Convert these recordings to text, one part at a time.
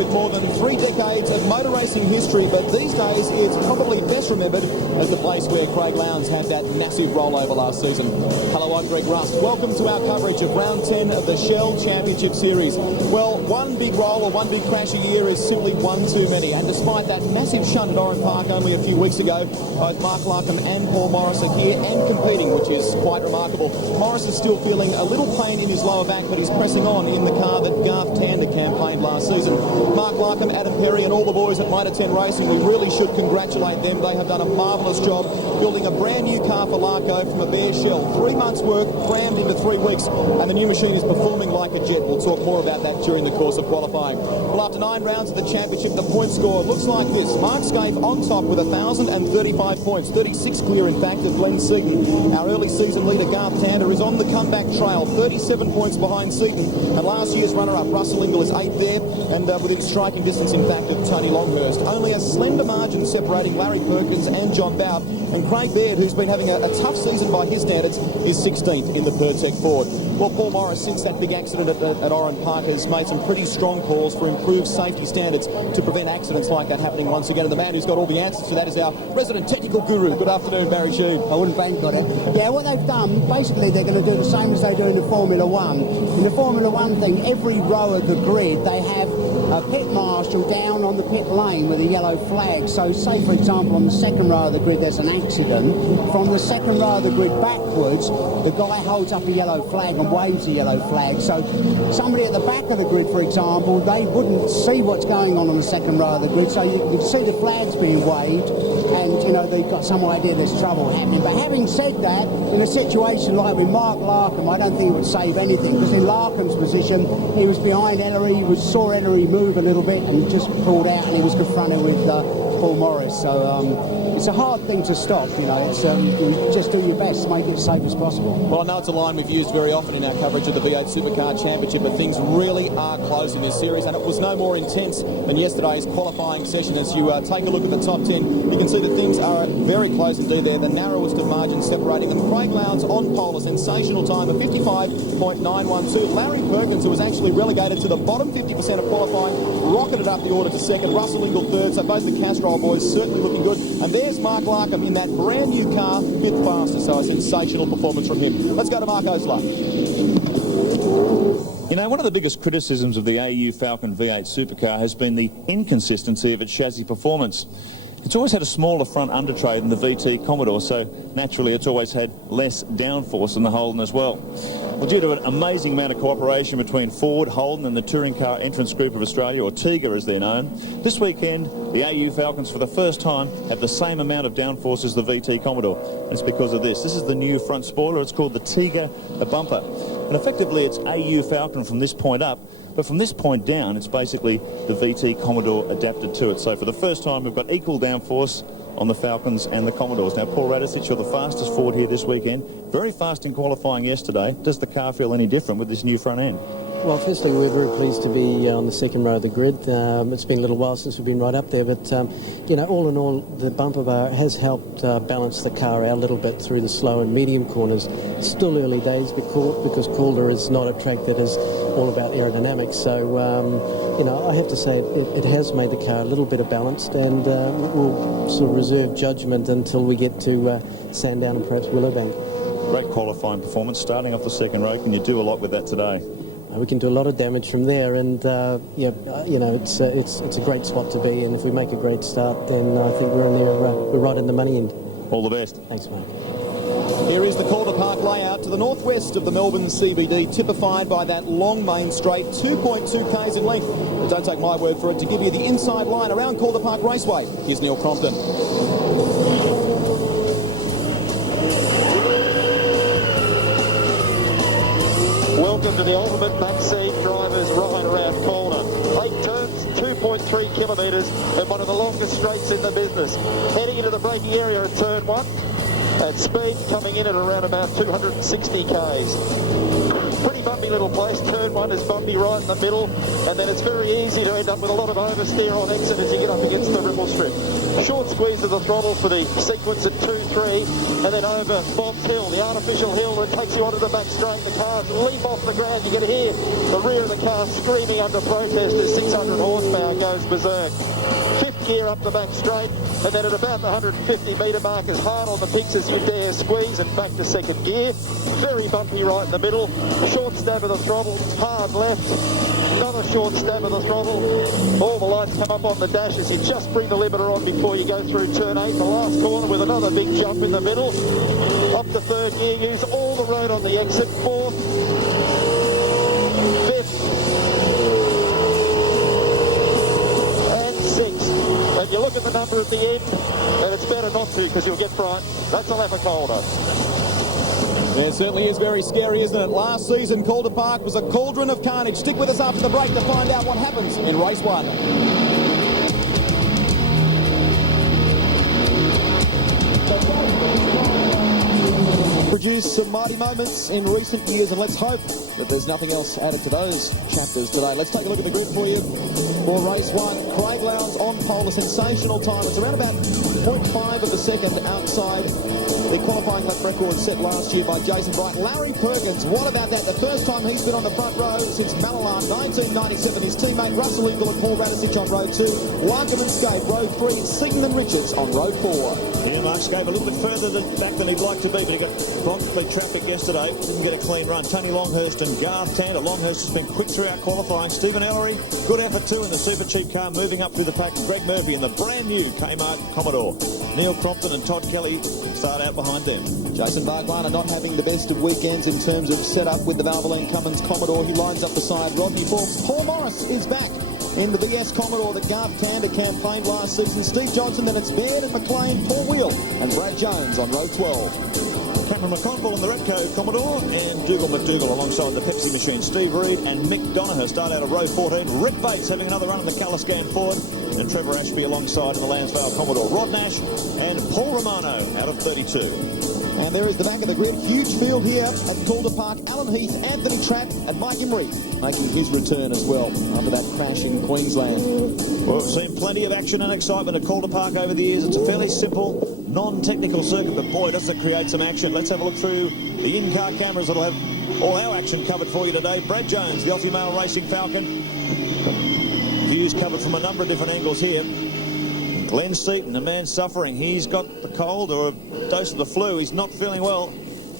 with more than 3 decades of motor racing history, but these days it's probably best remembered as the place where Craig Lowndes had that massive rollover last season. Hello, I'm Greg Rust. Welcome to our coverage of round 10 of the Shell Championship Series. Well, one big roll or one big crash a year is simply one too many, and despite that massive shunt at Oran Park only a few weeks ago, both Mark Larkham and Paul Morris are here and competing, which is quite remarkable. Morris is still feeling a little pain in his lower back, but he's pressing on in the car that Garth Tander campaigned last season. Mark Larkham, Adam Perry and all the boys at Motor 10 Racing, we really should congratulate them. They have done a marvellous job building a brand new car for Larko from a bare shell. 3 months' work crammed into 3 weeks, and the new machine is performing like a jet. We'll talk more about that during the course of qualifying. Well, after 9 rounds of the championship, the point score looks like this. Mark Scaife on top with 1,035 points, 36 clear in fact of Glenn Seaton. Our early season leader Garth Tander is on the comeback trail, 37 points behind Seaton, and last year's runner-up Russell Ingall is 8th there, and within striking distance in fact of Tony Longhurst. Only a slender margin separating Larry Perkins and John Bout, and Craig Baird, who's been having a tough season by his standards, is 16th in the Pertec Ford. Well, Paul Morris, since that big accident at Oran Park, has made some pretty strong calls for improved safety standards to prevent accidents like that happening once again. And the man who's got all the answers to that is our resident technical guru. Good afternoon, Barry Sheed. I wouldn't blame got it. Yeah, what they've done, basically they're going to do the same as they do in the Formula 1. In the Formula 1 thing, every row of the grid, they have a pit marshal down on the pit lane with a yellow flag. So say, for example, on the second row of the grid there's an accident. From the second row of the grid backwards, the guy holds up a yellow flag and waves a yellow flag. So somebody at the back of the grid, for example, they wouldn't see what's going on the second row of the grid. So you can see the flags being waved, and, you know, they've got some idea there's trouble happening. But having said that, in a situation like with Mark Larkham, I don't think it would save anything, because in Larkham's position, he was behind Ellery, saw Ellery move a little bit and just pulled out, and he was confronted with Paul Morris. So it's a hard thing to stop, you know. It's you just do your best to make it as safe as possible. Well, I know it's a line we've used very often in our coverage of the V8 Supercar Championship, but things really are close in this series, and it was no more intense than yesterday's qualifying session. As you take a look at the top 10, you can see that things are very close indeed there, the narrowest of margins separating them. Craig Lowndes on pole, a sensational time of 55.912. Larry Perkins, who was actually relegated to the bottom 50% of qualifying, rocketed up the order to second. Russell Ingall third, so both the Castrol boys certainly looking good. And there's Mark Larkham in that brand new car, a bit faster, so a sensational performance from him. Let's go to Mark Osler. You know, one of the biggest criticisms of the AU Falcon V8 Supercar has been the inconsistency of its chassis performance. It's always had a smaller front undertray than the VT Commodore, so naturally it's always had less downforce than the Holden as well. Well, due to an amazing amount of cooperation between Ford, Holden and the Touring Car Entrance Group of Australia, or TIGA as they're known, this weekend the AU Falcons for the first time have the same amount of downforce as the VT Commodore. And it's because of this. This is the new front spoiler. It's called the TIGA bumper. And effectively it's AU Falcon from this point up, but from this point down it's basically the VT Commodore adapted to it. So for the first time we've got equal downforce on the Falcons and the Commodores. Now, Paul Radisich, you're the fastest Ford here this weekend. Very fast in qualifying yesterday. Does the car feel any different with this new front end? Well, firstly, we're very pleased to be on the second row of the grid. It's been a little while since we've been right up there, but, you know, all in all, the bumper bar has helped balance the car out a little bit through the slow and medium corners. It's still early days because Calder is not a track that is all about aerodynamics. So, you know, I have to say it has made the car a little bit balanced, and we'll sort of reserve judgment until we get to Sandown and perhaps Willowbank. Great qualifying performance, starting off the second row. Can you do a lot with that today? We can do a lot of damage from there, and you know, it's a great spot to be in. If we make a great start, then I think we're in there. We're right in the money end. All the best. Thanks, mate. Here is the Calder Park layout to the northwest of the Melbourne CBD, typified by that long main straight, 2.2 k's in length. But don't take my word for it. To give you the inside line around Calder Park Raceway, here's Neil Crompton. Welcome to the ultimate backseat driver's ride around Calder. 8 turns, 2.3 kilometres, and one of the longest straights in the business. Heading into the braking area at turn 1, at speed coming in at around about 260 k's. Pretty bumpy little place. Turn 1 is bumpy right in the middle, and then it's very easy to end up with a lot of oversteer on exit as you get up against the ripple strip. Short squeeze of the throttle for the sequence at 2-3, and then over Bob's Hill, the artificial hill that takes you onto the back straight. The cars leap off the ground. You can hear the rear of the car screaming under protest as 600 horsepower goes berserk. Fifth gear up the back straight, and then at about the 150 metre mark, as hard on the picks as you dare squeeze, and back to second gear. Very bumpy right in the middle. Short stab of the throttle, hard left. Another short stab of the throttle. All the lights come up on the dash as you just bring the limiter on before you go through turn 8. The last corner with another big jump in the middle. Up to third gear, use all the road on the exit. Fourth, fifth, and sixth. And you look at the number at the end, and it's better not to because you'll get frightened. That's a lap of Calder. It certainly is very scary, isn't it? Last season, Calder Park was a cauldron of carnage. Stick with us after the break to find out what happens in race 1. Produced some mighty moments in recent years, and let's hope that there's nothing else added to those chapters today. Let's take a look at the grid for you for race 1. Craig Lowndes on pole, a sensational time. It's around about 0.5 of a second outside the qualifying lap record set last year by Jason Bright. Larry Perkins, what about that? The first time he's been on the front row since Malalan 1997. His teammate Russell Eagle and Paul Radisich on row 2. Larkham and Skate, row 3. Seaton and Richards on row 4. Yeah, Mark Skate a little bit further back than he'd like to be, but he got promptly traffic yesterday. Didn't get a clean run. Tony Longhurst and Garth Tander. Longhurst has been quick throughout qualifying. Stephen Ellery, good effort too in the super cheap car, moving up through the pack. Greg Murphy in the brand new Kmart Commodore. Neil Crompton and Todd Kelly start out behind them. Jason Bargwana not having the best of weekends in terms of setup with the Valvoline Cummins Commodore, who lines up beside Rodney Forbes. Paul Morris is back in the VS Commodore that Garth Tander campaigned last season. Steve Johnson, then it's Baird and McLean, Paul Wheel and Brad Jones on row 12. Cameron McConville in the Repco Commodore, and Dougal McDougall alongside the Pepsi machine. Steve Reed and Mick Donoghue start out of row 14. Rick Bates having another run in the Caliscan Ford, and Trevor Ashby alongside in the Lansvale Commodore. Rod Nash and Paul Romano out of 32. And there is the back of the grid. Huge field here at Calder Park. Alan Heath, Anthony Trapp and Mike Emery making his return as well after that crash in Queensland. Well, we've seen plenty of action and excitement at Calder Park over the years. It's a fairly simple, non-technical circuit, but boy, does it create some action. Let's have a look through the in-car cameras that'll have all our action covered for you today. Brad Jones, the Aussie Male Racing Falcon. Views covered from a number of different angles here. Glenn Seaton, a man suffering. He's got the cold or a dose of the flu. He's not feeling well.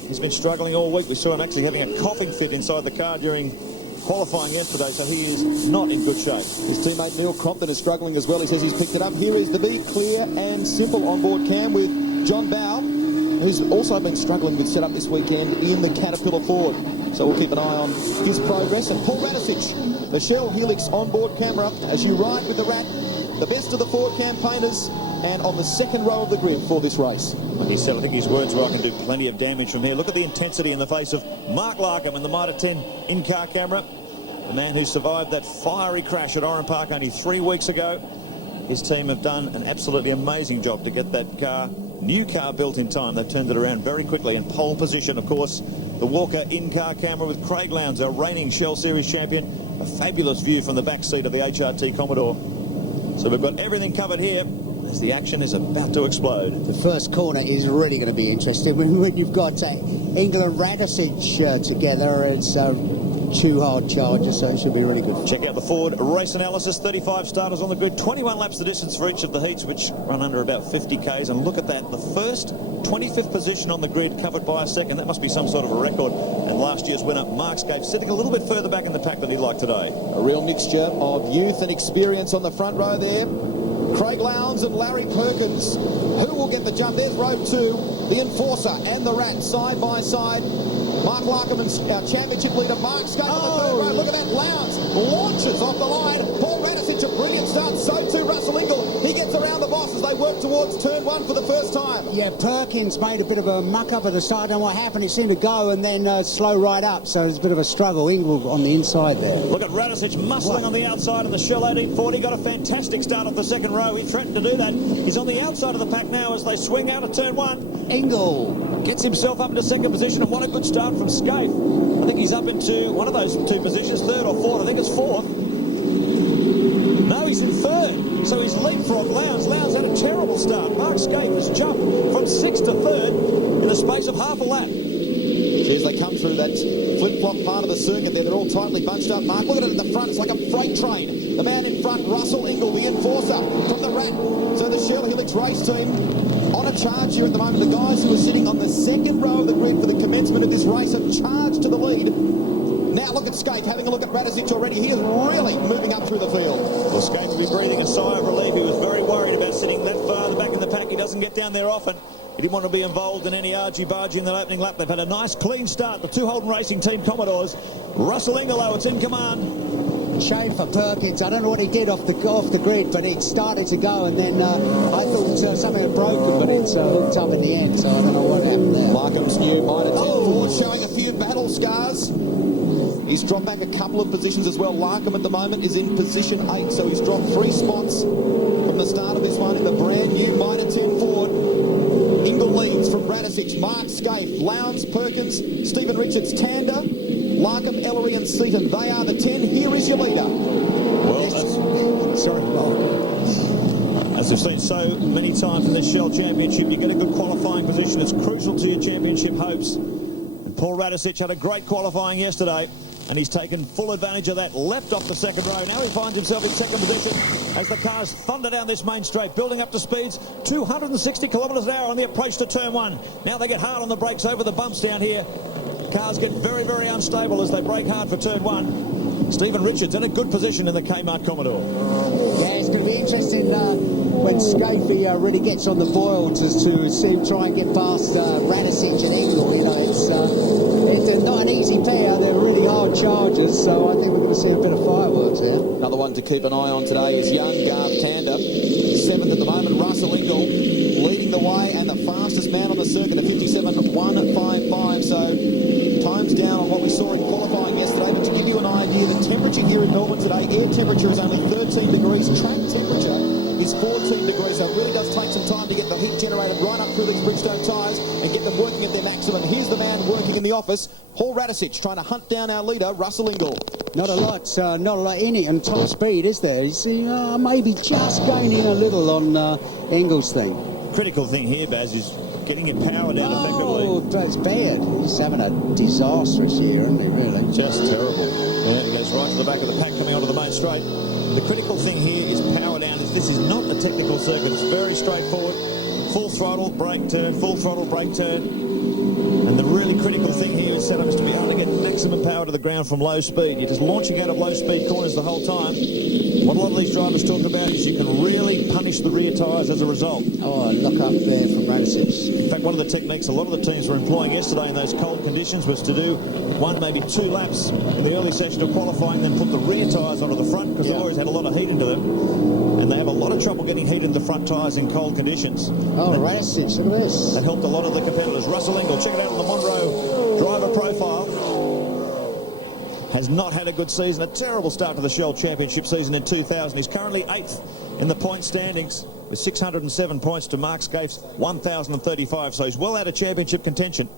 He's been struggling all week. We saw him actually having a coughing fit inside the car during qualifying yesterday, so he is not in good shape. His teammate Neil Crompton is struggling as well. He says he's picked it up. Here is the Be Clear and Simple onboard cam with John Bow, who's also been struggling with setup this weekend in the Caterpillar Ford. So we'll keep an eye on his progress. And Paul Radisich, the Shell Helix onboard camera, as you ride with the Rat, the best of the Ford campaigners, and on the second row of the grid for this race. He said, I think his words were, I can do plenty of damage from here. Look at the intensity in the face of Mark Larkham in the Mitre 10 in-car camera. The man who survived that fiery crash at Oran Park only 3 weeks ago. His team have done an absolutely amazing job to get that car, new car, built in time. They've turned it around very quickly. In pole position, of course, the Walker in-car camera with Craig Lowndes, our reigning Shell Series champion. A fabulous view from the back seat of the HRT Commodore. So we've got everything covered here as the action is about to explode. The first corner is really going to be interesting. When you've got England Radisich together, it's two hard charges, so it should be really good. Check out the Ford race analysis. 35 starters on the grid, 21 laps the distance for each of the heats, which run under about 50 Ks. And look at that, the first 25th position on the grid covered by a second. That must be some sort of a record. And last year's winner, Mark Skate, sitting a little bit further back in the pack than he'd like today. A real mixture of youth and experience on the front row there. Craig Lowndes and Larry Perkins. Who will get the jump? There's row 2, the Enforcer and the Rat side by side. Mark Larkham and our championship leader Mark Skate on the third row. Look at that. Lowndes launches off the line. Paul Radisich a brilliant start. So too Russell Ingall. He gets around the boss as they work towards turn one for the first time. Yeah, Perkins made a bit of a muck-up at the start. I don't know what happened. He seemed to go and then slow right up. So it's a bit of a struggle. Ingall on the inside there. Look at Radicic muscling on the outside of the Shell 1840. Got a fantastic start off the second row. He threatened to do that. He's on the outside of the pack now as they swing out of turn one. Ingall gets himself up into second position, and what a good start from Scaife. I think he's up into one of those two positions, third or fourth. I think it's fourth. No, he's in third. So he's leapfrogged Lowndes. Lowndes had a terrible start. Mark Scaife has jumped from sixth to third in the space of half a lap. As they come through that flip-flop part of the circuit there, they're all tightly bunched up. Mark, look at it at the front. It's like a freight train. The man in front, Russell Ingall, the enforcer from the rack. So the Shell Helix race team on a charge here at the moment. The guys who are sitting on the second row of the grid for the commencement of this race have charged to the lead. Now look at Scaife, having a look at Radicic already. He is really moving up through the field. Well, Scaife will be breathing a sigh of relief. He was very worried about sitting that far back in the pack. He doesn't get down there often. He didn't want to be involved in any argy-bargy in that opening lap. They've had a nice clean start. The two Holden Racing Team Commodores. Russell Ingall, though, it's in command. Shame for Perkins. I don't know what he did off the grid, but it started to go, and then I thought something had broken, but it's hooked up in the end, so I don't know what happened there. Larkham's new Mitre 10 Ford showing a few battle scars. He's dropped back a couple of positions as well. Larkham at the moment is in position 8, so he's dropped 3 spots from the start of this one in the brand new Mitre 10 Ford. Ingall leads from Radicic, Mark Scaife, Lowndes, Perkins, Stephen Richards, Tander, Larkham, Ellery and Seaton. They are the 10. Here is your leader. Well, Sorry, as we've seen so many times in this Shell Championship, you get a good qualifying position. It's crucial to your championship hopes. And Paul Radicic had a great qualifying yesterday, and he's taken full advantage of that. Left off the second row. Now he finds himself in second position as the cars thunder down this main straight, building up to speeds 260 kilometres an hour on the approach to turn one. Now they get hard on the brakes over the bumps down here. Cars get very, very unstable as they brake hard for turn one. Stephen Richards in a good position in the Kmart Commodore. Yeah, it's going to be interesting when Scaife really gets on the boil to try and get past Radicic and Ingall. You know, it's not an easy pair. They're really hard chargers, so I think we're going to see a bit of fireworks there. Another one to keep an eye on today is young Garth Tander. 7th at the moment, Russell Ingall leading the way, and the fastest man on the circuit at 57.155. So times down on what we saw in qualifying yesterday. But to give you an idea, the temperature here in Melbourne today, air temperature is only 13 degrees. Track temperature is 14 degrees. So it really does take some time to get the heat generated right up through these Bridgestone tyres and get them working at their maximum. Here's the man working in the office, Paul Radicic, trying to hunt down our leader, Russell Ingall. Not a lot in it on top speed, is there? You see, maybe just gaining a little on Ingall's thing. Critical thing here, Baz, is getting your power down effectively. Oh, that's bad. He's having a disastrous year, isn't he, really? Just terrible. Yeah, it goes right to the back of the pack coming onto the main straight. The critical thing here is power down. This is not a technical circuit. It's very straightforward. Full throttle, brake turn, full throttle, brake turn. And the really critical thing here is setup is to be able to get maximum power to the ground from low speed. You're just launching out of low speed corners the whole time. What a lot of these drivers talk about is you can really punish the rear tyres as a result. Oh, look up there from Radicic. In fact, one of the techniques a lot of the teams were employing yesterday in those cold conditions was to do 1, maybe 2 laps in the early session of qualifying, then put the rear tyres onto the front because they always had a lot of heat into them. And they have a lot of trouble getting heat into the front tyres in cold conditions. Oh, Radicic, look at this. That helped a lot of the competitors. Russell Ingall, check it out on the Monroe driver profile. Has not had a good season, a terrible start to the Shell Championship season in 2000. He's currently 8th in the point standings with 607 points to Mark Scaife's 1,035. So he's well out of championship contention.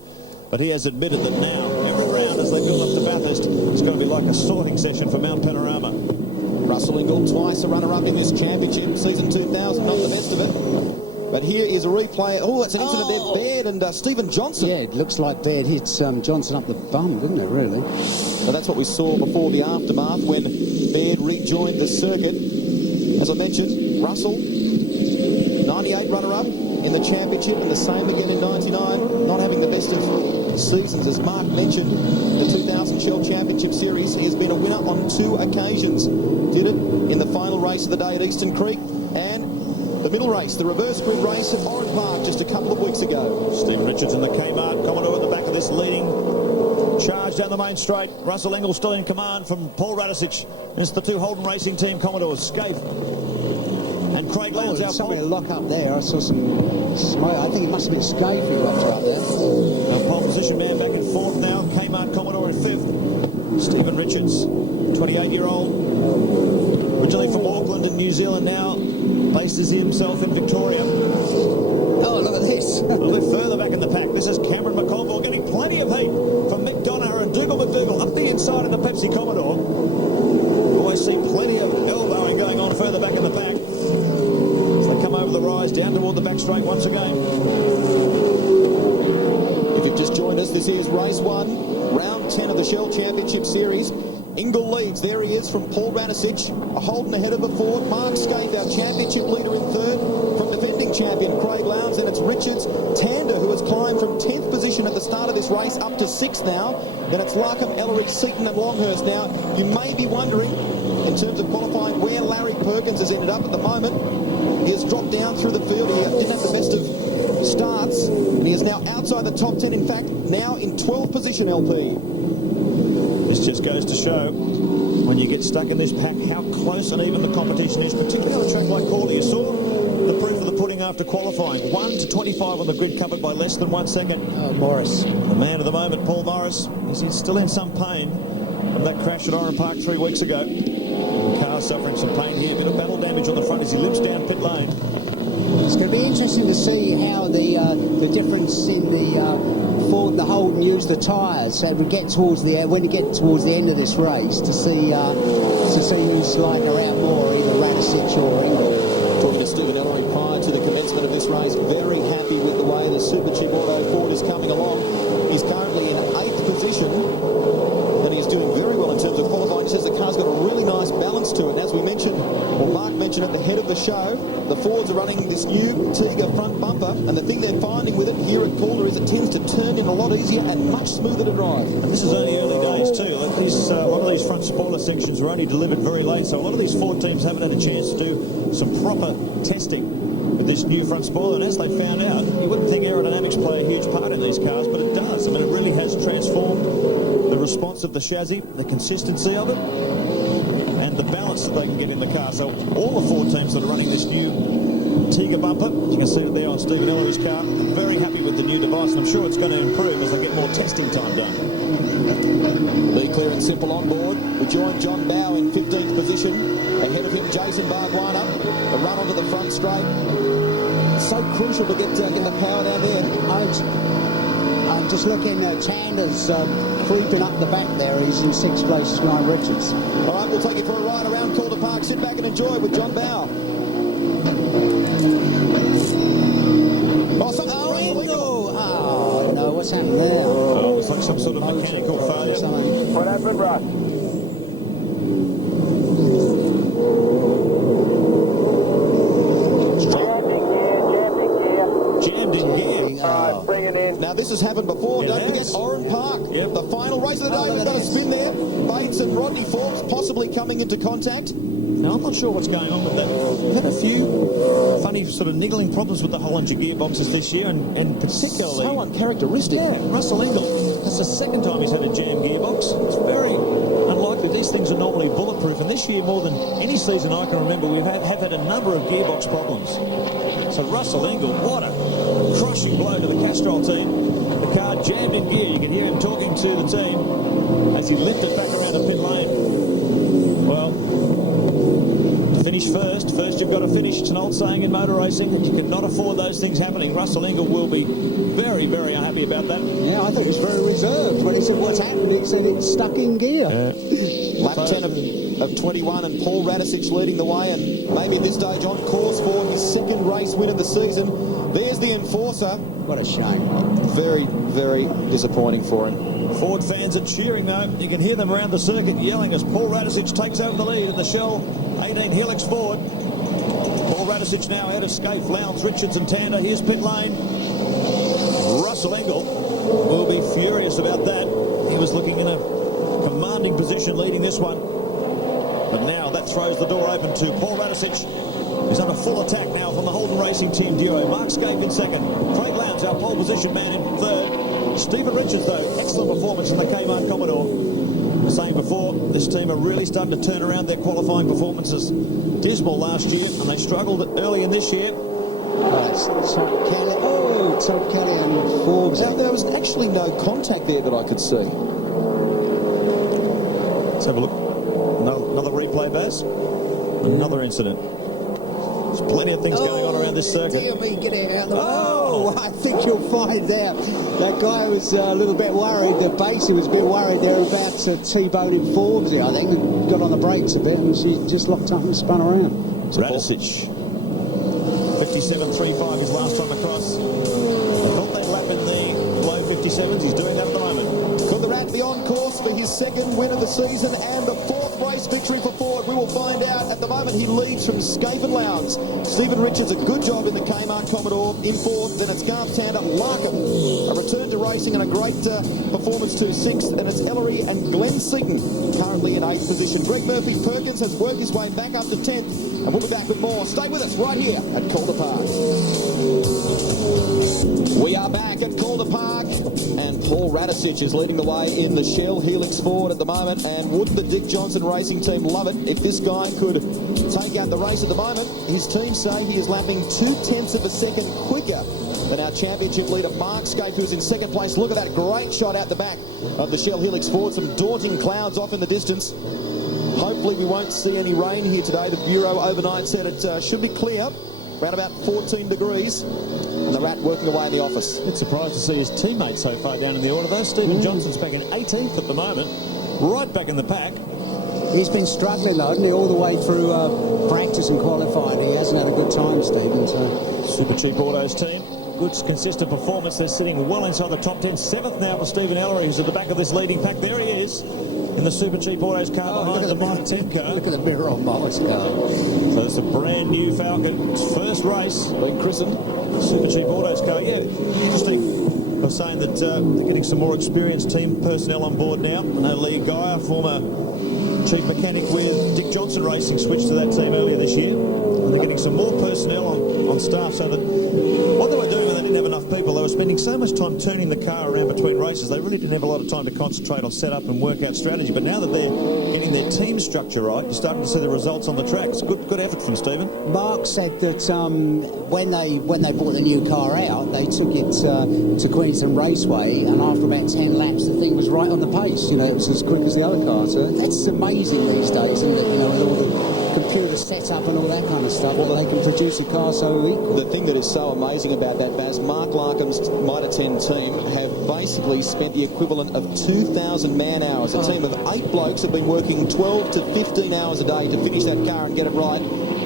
But he has admitted that now, every round as they build up to Bathurst, it's going to be like a sorting session for Mount Panorama. Russell Ingall, twice a runner-up in this championship, season 2000, not the best of it. But here is a replay. Oh, it's an incident there. Baird and Stephen Johnson. Yeah, it looks like Baird hits Johnson up the bum, didn't it, really? So that's what we saw before the aftermath when Baird rejoined the circuit. As I mentioned, Russell, 98 runner-up in the championship, and the same again in 99, not having the best of seasons. As Mark mentioned, the 2000 Shell Championship Series, he has been a winner on 2 occasions. Did it in the final race of the day at Eastern Creek, and the middle race, the reverse grid race at Orange Park just a couple of weeks ago. Stephen Richards in the Kmart Commodore at the back of this leading charge down the main straight. Russell Engel still in command from Paul Radicic. It's the two Holden Racing Team Commodores, Scaife and Craig Lowndes. Somebody to lock up there. I saw some smoke. I think it must have been Scaife who locked up there. Our pole position man back in fourth now. Kmart Commodore in fifth. Stephen Richards, 28-year-old. Originally from Auckland in New Zealand, now bases himself in Victoria. Oh, look at this. A little bit further back in the pack. This is Cameron McConville getting plenty of heat from Mick Donoher and Dougal McDougall up the inside of the Pepsi Commodore. Always see plenty of elbowing going on further back in the pack as they come over the rise down toward the back straight once again. If you've just joined us, this is race 1, round 10 of the Shell Championship Series. Engel leads. There he is from Paul Radicic. A Holden ahead of a Ford. Mark Scaife, our championship leader, in third. From defending champion Craig Lowndes. Then it's Richards. Tander, who has climbed from 10th position at the start of this race up to 6th now. Then it's Larkham, Ellery, Seaton and Longhurst. Now, you may be wondering, in terms of qualifying, where Larry Perkins has ended up at the moment. He has dropped down through the field. He didn't have the best of starts. And he is now outside the top 10. In fact, now in 12th position, LP. This just goes to show, when you get stuck in this pack, how close and even the competition is, particularly on a track like Calder. You saw the proof of the pudding after qualifying. 1 to 25 on the grid, covered by less than 1 second. Morris. The man of the moment, Paul Morris, is still in some pain from that crash at Oran Park 3 weeks ago. The car suffering some pain here, a bit of battle damage on the front as he limps down pit lane. It's going to be interesting to see how the difference in the Ford and the Holden use the tyres when you get towards the end of this race to see who's sliding around more, either Radicic or Engel. Talking to Stephen Ellery prior to the commencement of this race, very happy with the way the Superchip Auto Ford is coming along. He's currently in 8th position, and he's doing very well in terms of qualifying. He says the car's got a really nice balance to it. And as we mentioned, or Mark mentioned at the head of the show, the Fords are running this new Tiga front bumper, and the thing they're finding with it here at Calder is it tends to turn in a lot easier and much smoother to drive. And this is only early days too. Like a lot of these front spoiler sections were only delivered very late, so a lot of these Ford teams haven't had a chance to do some proper testing with this new front spoiler. And as they found out, you wouldn't think aerodynamics play a huge part in these cars, but it does. I mean, it really has transformed the response of the chassis, the consistency of it, and the balance that they can get in the car. So all the Ford teams that are running this new Tiga bumper, you can see it there on Stephen Ellery's car, very happy with the new device, and I'm sure it's going to improve as they get more testing time done. Be clear and simple on board. We join John Bowe in 15th position. Ahead of him, Jason Barguana. A run onto the front straight. So crucial to get the power down there. I'm just looking at Tander's creeping up the back there. He's in 6th place behind Richards. All right, we'll take you for a ride around Calder Park. Sit back and enjoy with John Bowe. Oh, no, what's happened there? Oh, it's like some sort of mechanical failure. What happened, Russ? Jammed in gear. Bring it in. Now, this has happened before. It Don't has. forget Oran Park. Yep. The final race of the day. We've got a spin there. Bates and Rodney Forbes possibly coming into contact. Now, I'm not sure what's going on with that. We've had a few funny sort of niggling problems with the Hollinger gearboxes this year, and particularly... So uncharacteristic. Yeah, Russell Engel. That's the second time he's had a jammed gearbox. It's very unlikely. These things are normally bulletproof, and this year, more than any season I can remember, we have had a number of gearbox problems. So Russell Engel, what a crushing blow to the Castrol team. The car jammed in gear. You can hear him talking to the team as he lifted back around the pit lane. Well, finish first. First you've got to finish. It's an old saying in motor racing. You cannot afford those things happening. Russell Engel will be very, very unhappy about that. Yeah, I think it's very reserved. When he said what's happened, he said it's stuck in gear. Lap 10 of 21, and Paul Radicic leading the way, and maybe at this stage on course for his second race win of the season. There's the enforcer. What a shame. Very, very disappointing for him. Ford fans are cheering though. You can hear them around the circuit yelling as Paul Radicic takes over the lead in the Shell 18 Helix Ford. Paul Radicic now ahead of Scaife, Lowndes, Richards and Tander. Here's pit lane. Russell Engel will be furious about that. He was looking in a commanding position leading this one. But now that throws the door open to Paul Radicic, who's under full attack now from the Holden Racing Team duo. Mark Scaife in second. Craig Lowndes, our pole position man, in third. Stephen Richards, though, excellent performance in the Kmart Commodore. Saying before, this team are really starting to turn around their qualifying performances. Dismal last year, and they struggled early in this year. Todd Kelly. Oh, Todd Kelly and Forbes. Now, there was actually no contact there that I could see. Let's have a look. Another replay, Baz. Another incident. There's plenty of things going on around this circuit. Dear me, get out of the way. Oh, I think you'll find out. That guy was a little bit worried. The Basie was a bit worried there about T-boning Forbes, I think, and got on the brakes a bit, and she just locked up and spun around. Radicic. 57.35 his last time across. I thought they'd lap in the low 57s. He's doing that at the moment. Could the Rat be on course for his second win of the season and the fourth race victory for Ford? We will find out. At the moment, he leads from Scaven Lowndes. Stephen Richards, a good job in the Kmart Commodore in fourth. Then it's Garth Tander, Larkham, a return to racing and a great performance to sixth. And it's Ellery and Glenn Seaton currently in eighth position. Greg Murphy Perkins has worked his way back up to 10th. And we'll be back with more. Stay with us right here at Calder Park. We are back at Calder Park, and Paul Radicic is leading the way in the Shell Helix Ford at the moment. And wouldn't the Dick Johnson racing team love it if this guy could take out the race at the moment? His team say he is lapping 0.2 of a second quicker than our championship leader Mark Scape, who's in second place. Look at that great shot out the back of the Shell Helix Ford. Some daunting clouds off in the distance. Hopefully we won't see any rain here today. The Bureau overnight said it should be clear, around about 14 degrees. And the Rat working away in the office. Bit surprised to see his teammates so far down in the order, though. Stephen Johnson's back in 18th at the moment, right back in the pack. He's been struggling, though, hasn't he, all the way through practice and qualifying. He hasn't had a good time, Stephen. So. Super Cheap Autos team. Good, consistent performance. They're sitting well inside the top 10. Seventh now for Stephen Ellery, who's at the back of this leading pack. There he is in the Super Cheap Autos car behind the Mike 10 car. Look at the mirror on Mike's car. So it's a brand new Falcon. It's first race. Being christened. Super Cheap Autos car. Yeah, interesting. I was saying that they're getting some more experienced team personnel on board now. I know Lee Geyer, former chief mechanic with Dick Johnson Racing, switched to that team earlier this year. And they're getting some more personnel on staff, so that what they were doing when they didn't have enough people, they were spending so much time turning the car around between races, they really didn't have a lot of time to concentrate on setup and work out strategy. But now that they're getting their team structure right, you're starting to see the results on the track. It's a good effort from Stephen. Mark said that when they brought the new car out, they took it to Queensland Raceway, and after about 10 laps, the thing was right on the pace. You know, it was as quick as the other car. So that's amazing these days, isn't it? You know, with all the computer setup and all that kind of stuff, well, they can produce a car so equal. The thing that is so amazing about that, Baz, Mark Larkham's Mitre 10 team have basically spent the equivalent of 2,000 man-hours. A team of 8 blokes have been working 12 to 15 hours a day to finish that car and get it right.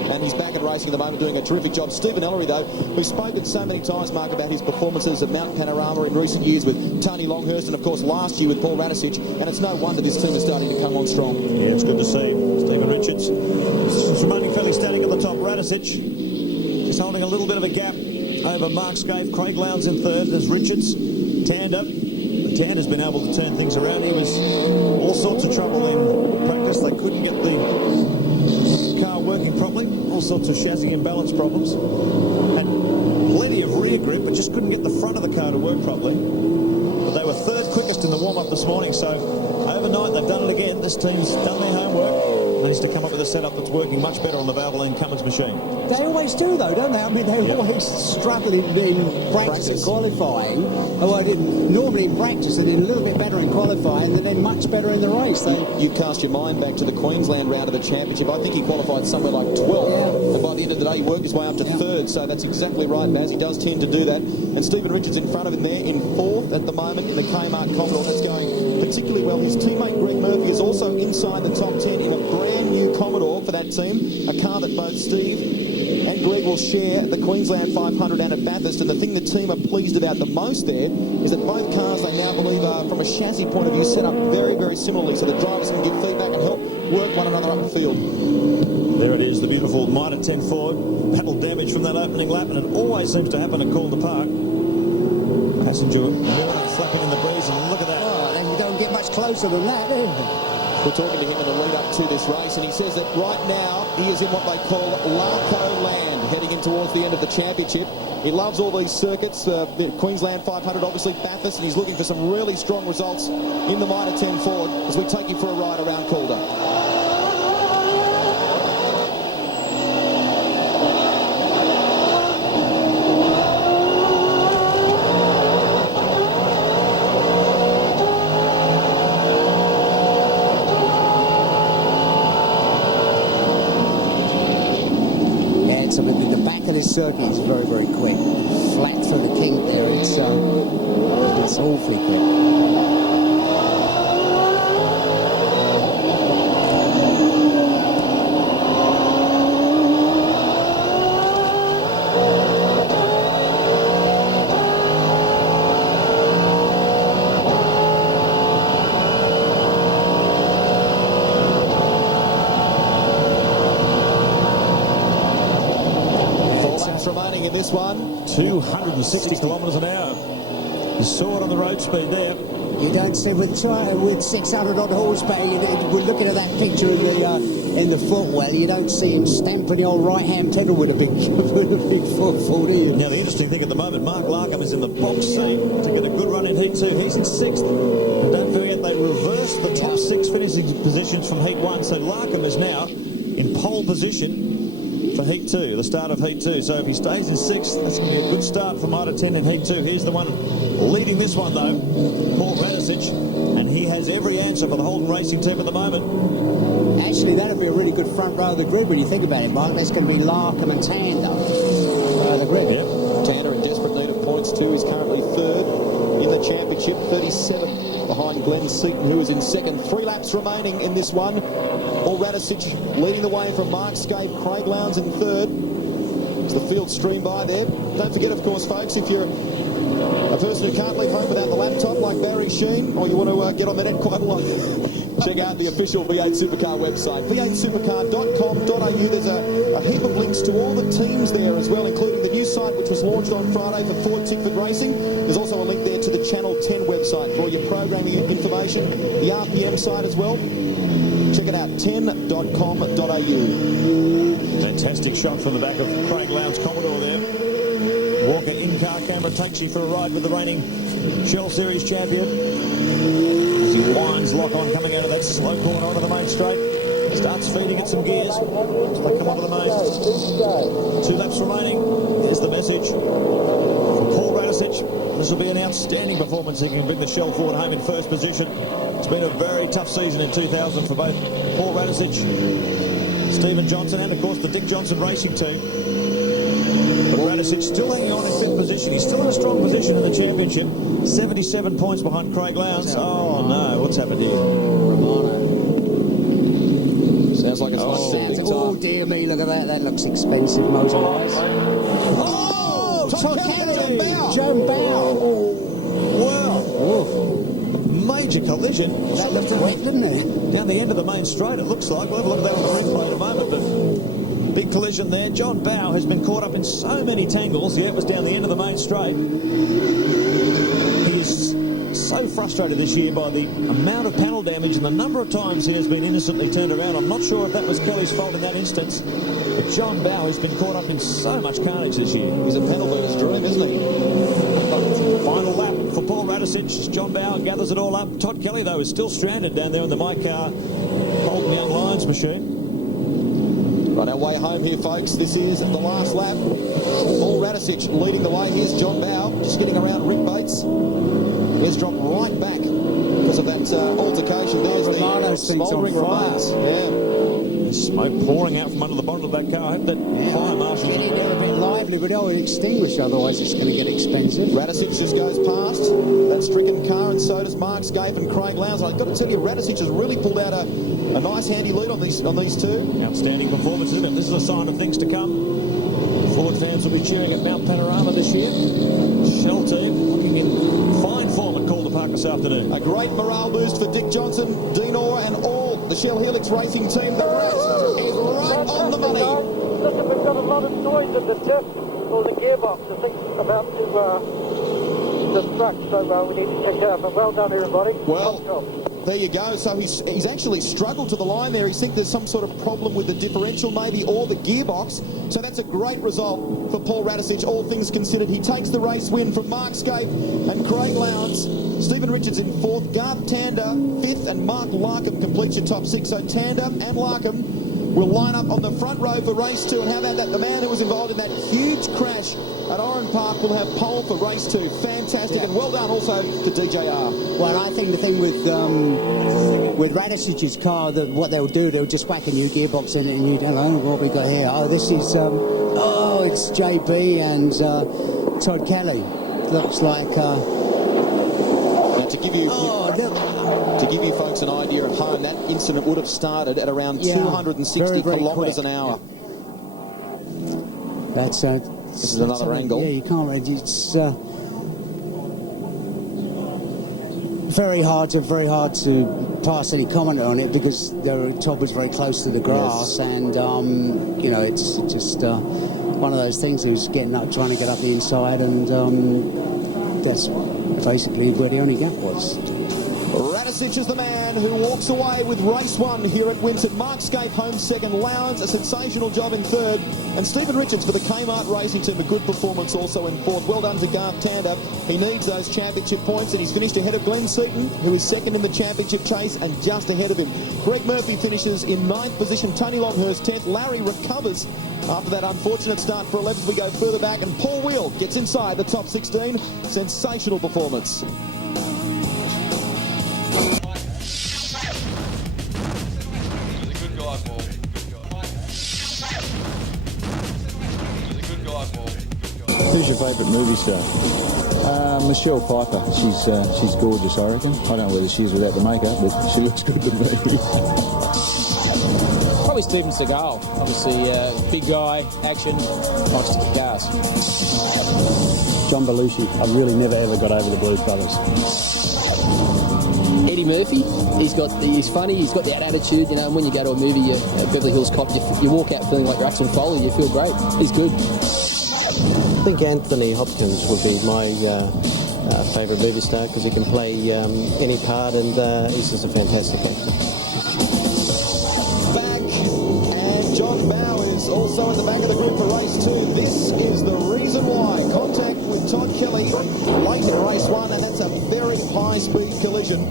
And he's back in racing at the moment, doing a terrific job. Stephen Ellery, though, we've spoken so many times, Mark, about his performances at Mount Panorama in recent years with Tony Longhurst and, of course, last year with Paul Radicic. And it's no wonder this team is starting to come on strong. Yeah, it's good to see. Stephen Richards is remaining fairly static at the top. Radicic just holding a little bit of a gap over Mark Scaife. Craig Lowndes in third. There's Richards. Tander. Tander's been able to turn things around. He was all sorts of trouble in practice. They couldn't get the car working properly. All sorts of chassis imbalance problems. Had plenty of rear grip, but just couldn't get the front of the car to work properly. But they were third quickest in the warm-up this morning, so overnight they've done it again. This team's done their homework. Managed to come up with a setup that's working much better on the Valvoline Cummins machine. They always do, though, don't they? I mean, they always struggle in practice and qualifying. Well, normally in practice, they did a little bit better in qualifying, and then much better in the race. You cast your mind back to the Queensland round of the championship. I think he qualified somewhere like 12th. Yeah. And by the end of the day, he worked his way up to third. So that's exactly right, Baz. He does tend to do that. And Stephen Richards in front of him there in fourth at the moment in the Kmart Commodore. That's going particularly well. His teammate Greg Murphy is also inside the top 10 in a brand new Commodore for that team. A car that both Steve and Greg will share the Queensland 500 and at Bathurst. And the thing the team are pleased about the most there is that both cars, they now believe, are from a chassis point of view set up very, very similarly, so the drivers can give feedback and help work one another up the field. There it is, the beautiful Mitre 10 Ford. Battle damage from that opening lap, and it always seems to happen at Calder Park. Passenger mirror flapping in the breeze, and look at that. Oh, then you don't get much closer than that, do you? We're talking to him in the lead up to this race, and he says that right now he is in what they call Larko land, heading in towards the end of the championship. He loves all these circuits, the Queensland 500, obviously Bathurst, and he's looking for some really strong results in the Mitre 10 Ford as we take you for a ride around Calder. This circuit is very, very quick. Flat through the kink there, it's awfully quick. Remaining in this one, 260 kilometres an hour. You saw it on the road speed there. You don't see with 600 odd horsepower. We're looking at that picture in the footwell. You don't see him stamping the old right-hand pedal with a big footfall, do you? Now the interesting thing at the moment, Mark Larkham is in the box seat to get a good run in Heat 2. He's in 6th. And don't forget they reversed the top 6 finishing positions from Heat 1. So Larkham is now in pole position for Heat 2, the start of Heat 2. So if he stays in 6th, that's going to be a good start for Mitre 10 in Heat 2. Here's the one leading this one, though, Paul Radicic, and he has every answer for the Holden Racing team at the moment. Actually, that'd be a really good front row of the grid when you think about it, Mark. That's going to be Larkham and Tander of the grid. Yep. Tander in desperate need of points too. He's currently 3rd in the championship, 37 behind Glenn Seaton, who is in 2nd. 3 laps remaining in this one. Paul Radicic leading the way from Mark Scape. Craig Lowndes in 3rd. As the field stream by there. Don't forget, of course, folks, if you're a person who can't leave home without the laptop like Barry Sheen, or you want to get on the net quite a lot, check out the official V8 Supercar website, v8supercar.com.au. There's a heap of links to all the teams there as well, including the new site which was launched on Friday for Ford Tickford Racing. There's also a link there to the Channel 10 website for all your programming information, the RPM site as well. Check it out, 10.com.au. Fantastic shot from the back of Craig Lowndes' Commodore there. Walker in-car camera takes you for a ride with the reigning Shell Series champion. As he winds lock on coming out of that slow corner onto the main straight. Starts feeding it some gears as they come onto the main. 2 laps remaining. There's the message from Paul Radicic. This will be an outstanding performance. He can bring the Shell Ford home in 1st position. It's been a very tough season in 2000 for both Paul Radicic, Stephen Johnson, and of course the Dick Johnson Racing team. But Radicic still hanging on in 5th position. He's still in a strong position in the championship. 77 points behind Craig Lowndes. Oh no, what's happened here? Sounds like it's Oh dear me, look at that. That looks expensive motor-wise. Oh, Todd Kennedy! Joan Bow. Wow. Major collision. That looked quick, didn't it? Down the end of the main straight, it looks like. We'll have a look at that on the replay in a moment, but big collision there. John Bow has been caught up in so many tangles. Yeah, it was down the end of the main straight. He is so frustrated this year by the amount of panel damage and the number of times he has been innocently turned around. I'm not sure if that was Kelly's fault in that instance, but John Bow has been caught up in so much carnage this year. He's a penalty's dream, isn't he? Final lap for Paul Radicic. John Bow gathers it all up. Todd Kelly, though, is still stranded down there in the My Car Holden Young Lions machine. Right, our way home here, folks. This is the last lap. Paul Radicic leading the way. Here's John Bow just getting around Rick Bates. He's dropped right back because of that altercation. There's the smouldering remains. Yeah. Smoke pouring out from under the bonnet of that car. I hope that fire marshal. Get in there a bit lively, but they'll extinguish, otherwise it's going to get expensive. Radicic just goes past that stricken car, and so does Mark Scape and Craig Lowndes. I've got to tell you, Radicic has really pulled out a nice handy lead on these two. Outstanding performance, isn't it? This is a sign of things to come. Ford fans will be cheering at Mount Panorama this year. Shell team looking in fine form at Calder Park this afternoon. A great morale boost for Dick Johnson, Dean Orr, and all the Shell Helix Racing team. The rest is right on the money. Listen, we've got a lot of noise in the diff or the gearbox. I think about to destruct, so we need to check it out. But well done, everybody. Well, there you go. So he's actually struggled to the line there. He thinks there's some sort of problem with the differential maybe, or the gearbox. So that's a great result for Paul Radisich, all things considered. He takes the race win from Mark Scape and Craig Lowndes. Stephen Richards in 4th, Garth Tander 5th, and Mark Larkham completes your top 6. So Tander and Larkham will line up on the front row for race 2. And how about that? The man who was involved in that huge crash at Oran Park will have pole for race 2. Fantastic, and well done also to DJR. Well, I think the thing with Radisic's car, that what they'll do, they'll just whack a new gearbox in it, and you don't know what we got here. Oh, this is, it's JB and Todd Kelly. Looks like... Now, to give you folks an idea at home, that incident would have started at around 260 kilometres an hour. That's this is another angle. Yeah, you can't really. It's very hard to pass any comment on it because the top was very close to the grass, and you know, it's just one of those things. He was getting up, trying to get up the inside, and that's basically where the only gap was. Radisich is the man who walks away with race 1 here at Winton. Mark Scape home 2nd, Lowndes a sensational job in 3rd, and Stephen Richards for the Kmart Racing Team, a good performance also in 4th. Well done to Garth Tander. He needs those championship points, and he's finished ahead of Glenn Seaton, who is 2nd in the championship chase and just ahead of him. Greg Murphy finishes in 9th position, Tony Longhurst 10th. Larry recovers after that unfortunate start for 11th. We go further back, and Paul Wheel gets inside the top 16. Sensational performance. Who's your favourite movie star? Michelle Pfeiffer. She's gorgeous, I reckon. I don't know whether she is without the makeup, but she looks good to me. Probably Steven Seagal. Obviously, big guy, action, likes to kick gas. John Belushi. I really never ever got over the Blues Brothers. Eddie Murphy. He's funny. He's got that attitude, you know. And when you go to a movie, Beverly Hills Cop, you walk out feeling like you're Axel Foley. You feel great. He's good. I think Anthony Hopkins would be my favourite movie star because he can play any part, and he's just a fantastic actor. Back, and John Bow is also at the back of the group for race 2. This is the reason why. Contact with Todd Kelly late in race 1, and that's a very high-speed collision,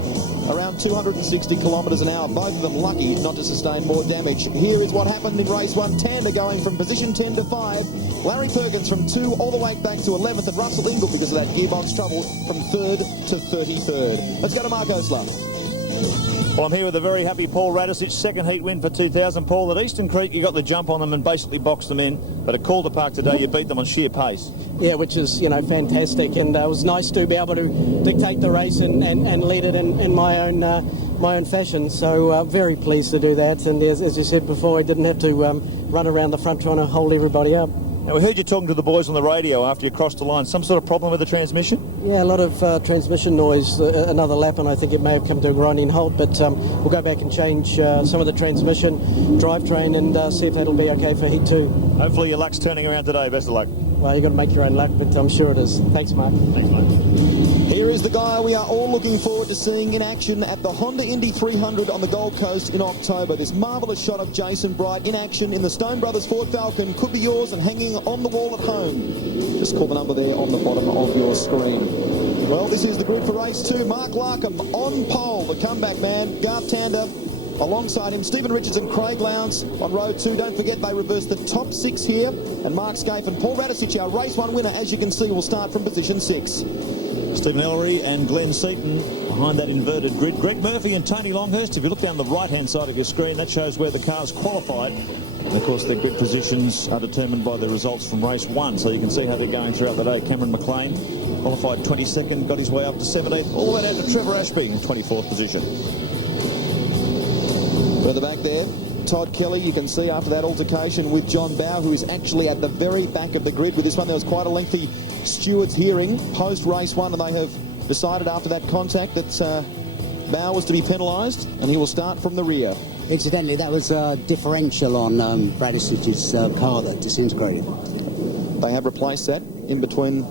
around 260 kilometres an hour. Both of them lucky not to sustain more damage. Here is what happened in race 1. Tander going from position 10 to 5. Larry Perkins from 2 all the way back to 11th, and Russell Ingle, because of that gearbox trouble, from 3rd to 33rd. Let's go to Mark Osler. Well, I'm here with a very happy Paul Radisich, 2nd heat win for 2000. Paul, at Eastern Creek you got the jump on them and basically boxed them in, but at Calder Park today you beat them on sheer pace. Yeah, which is, you know, fantastic, and it was nice to be able to dictate the race and lead it in my own fashion. So very pleased to do that, and as you said before, I didn't have to run around the front trying to hold everybody up. Now, we heard you talking to the boys on the radio after you crossed the line. Some sort of problem with the transmission? Yeah, a lot of transmission noise, another lap, and I think it may have come to a grinding halt, but we'll go back and change some of the transmission, drivetrain, and see if that'll be okay for Heat 2. Hopefully your luck's turning around today. Best of luck. Well, you've got to make your own luck, but I'm sure it is. Thanks, Mark. Thanks, mate. Here is the guy we are all looking forward to seeing in action at the Honda Indy 300 on the Gold Coast in October. This marvellous shot of Jason Bright in action in the Stone Brothers Ford Falcon could be yours and hanging on the wall at home. Just call the number there on the bottom of your screen. Well, this is the group for race 2. Mark Larkham on pole, the comeback man. Garth Tander alongside him, Stephen Richards and Craig Lowndes on row 2. Don't forget they reversed the top 6 here, and Mark Scape and Paul Radisich, our race 1 winner, as you can see, will start from position 6. Stephen Ellery and Glenn Seaton behind that inverted grid. Greg Murphy and Tony Longhurst. If you look down the right-hand side of your screen, that shows where the cars qualified. And, of course, their grid positions are determined by the results from race 1, so you can see how they're going throughout the day. Cameron McLean qualified 22nd, got his way up to 17th, all the way down to Trevor Ashby in 24th position. Further back there, Todd Kelly, you can see after that altercation with John Bow, who is actually at the very back of the grid. With this one, there was quite a lengthy stewards hearing post-race 1, and they have decided after that contact that Bow was to be penalised, and he will start from the rear. Incidentally, that was a differential on Radisic's car that disintegrated. They have replaced that in between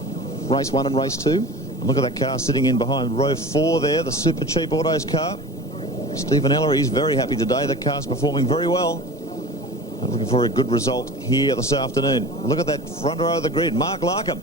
race 1 and race 2. Look at that car sitting in behind row 4 there, the Super Cheap Autos car. Stephen Ellery's very happy today. The car's performing very well. I'm looking for a good result here this afternoon. Look at that front row of the grid. Mark Larkham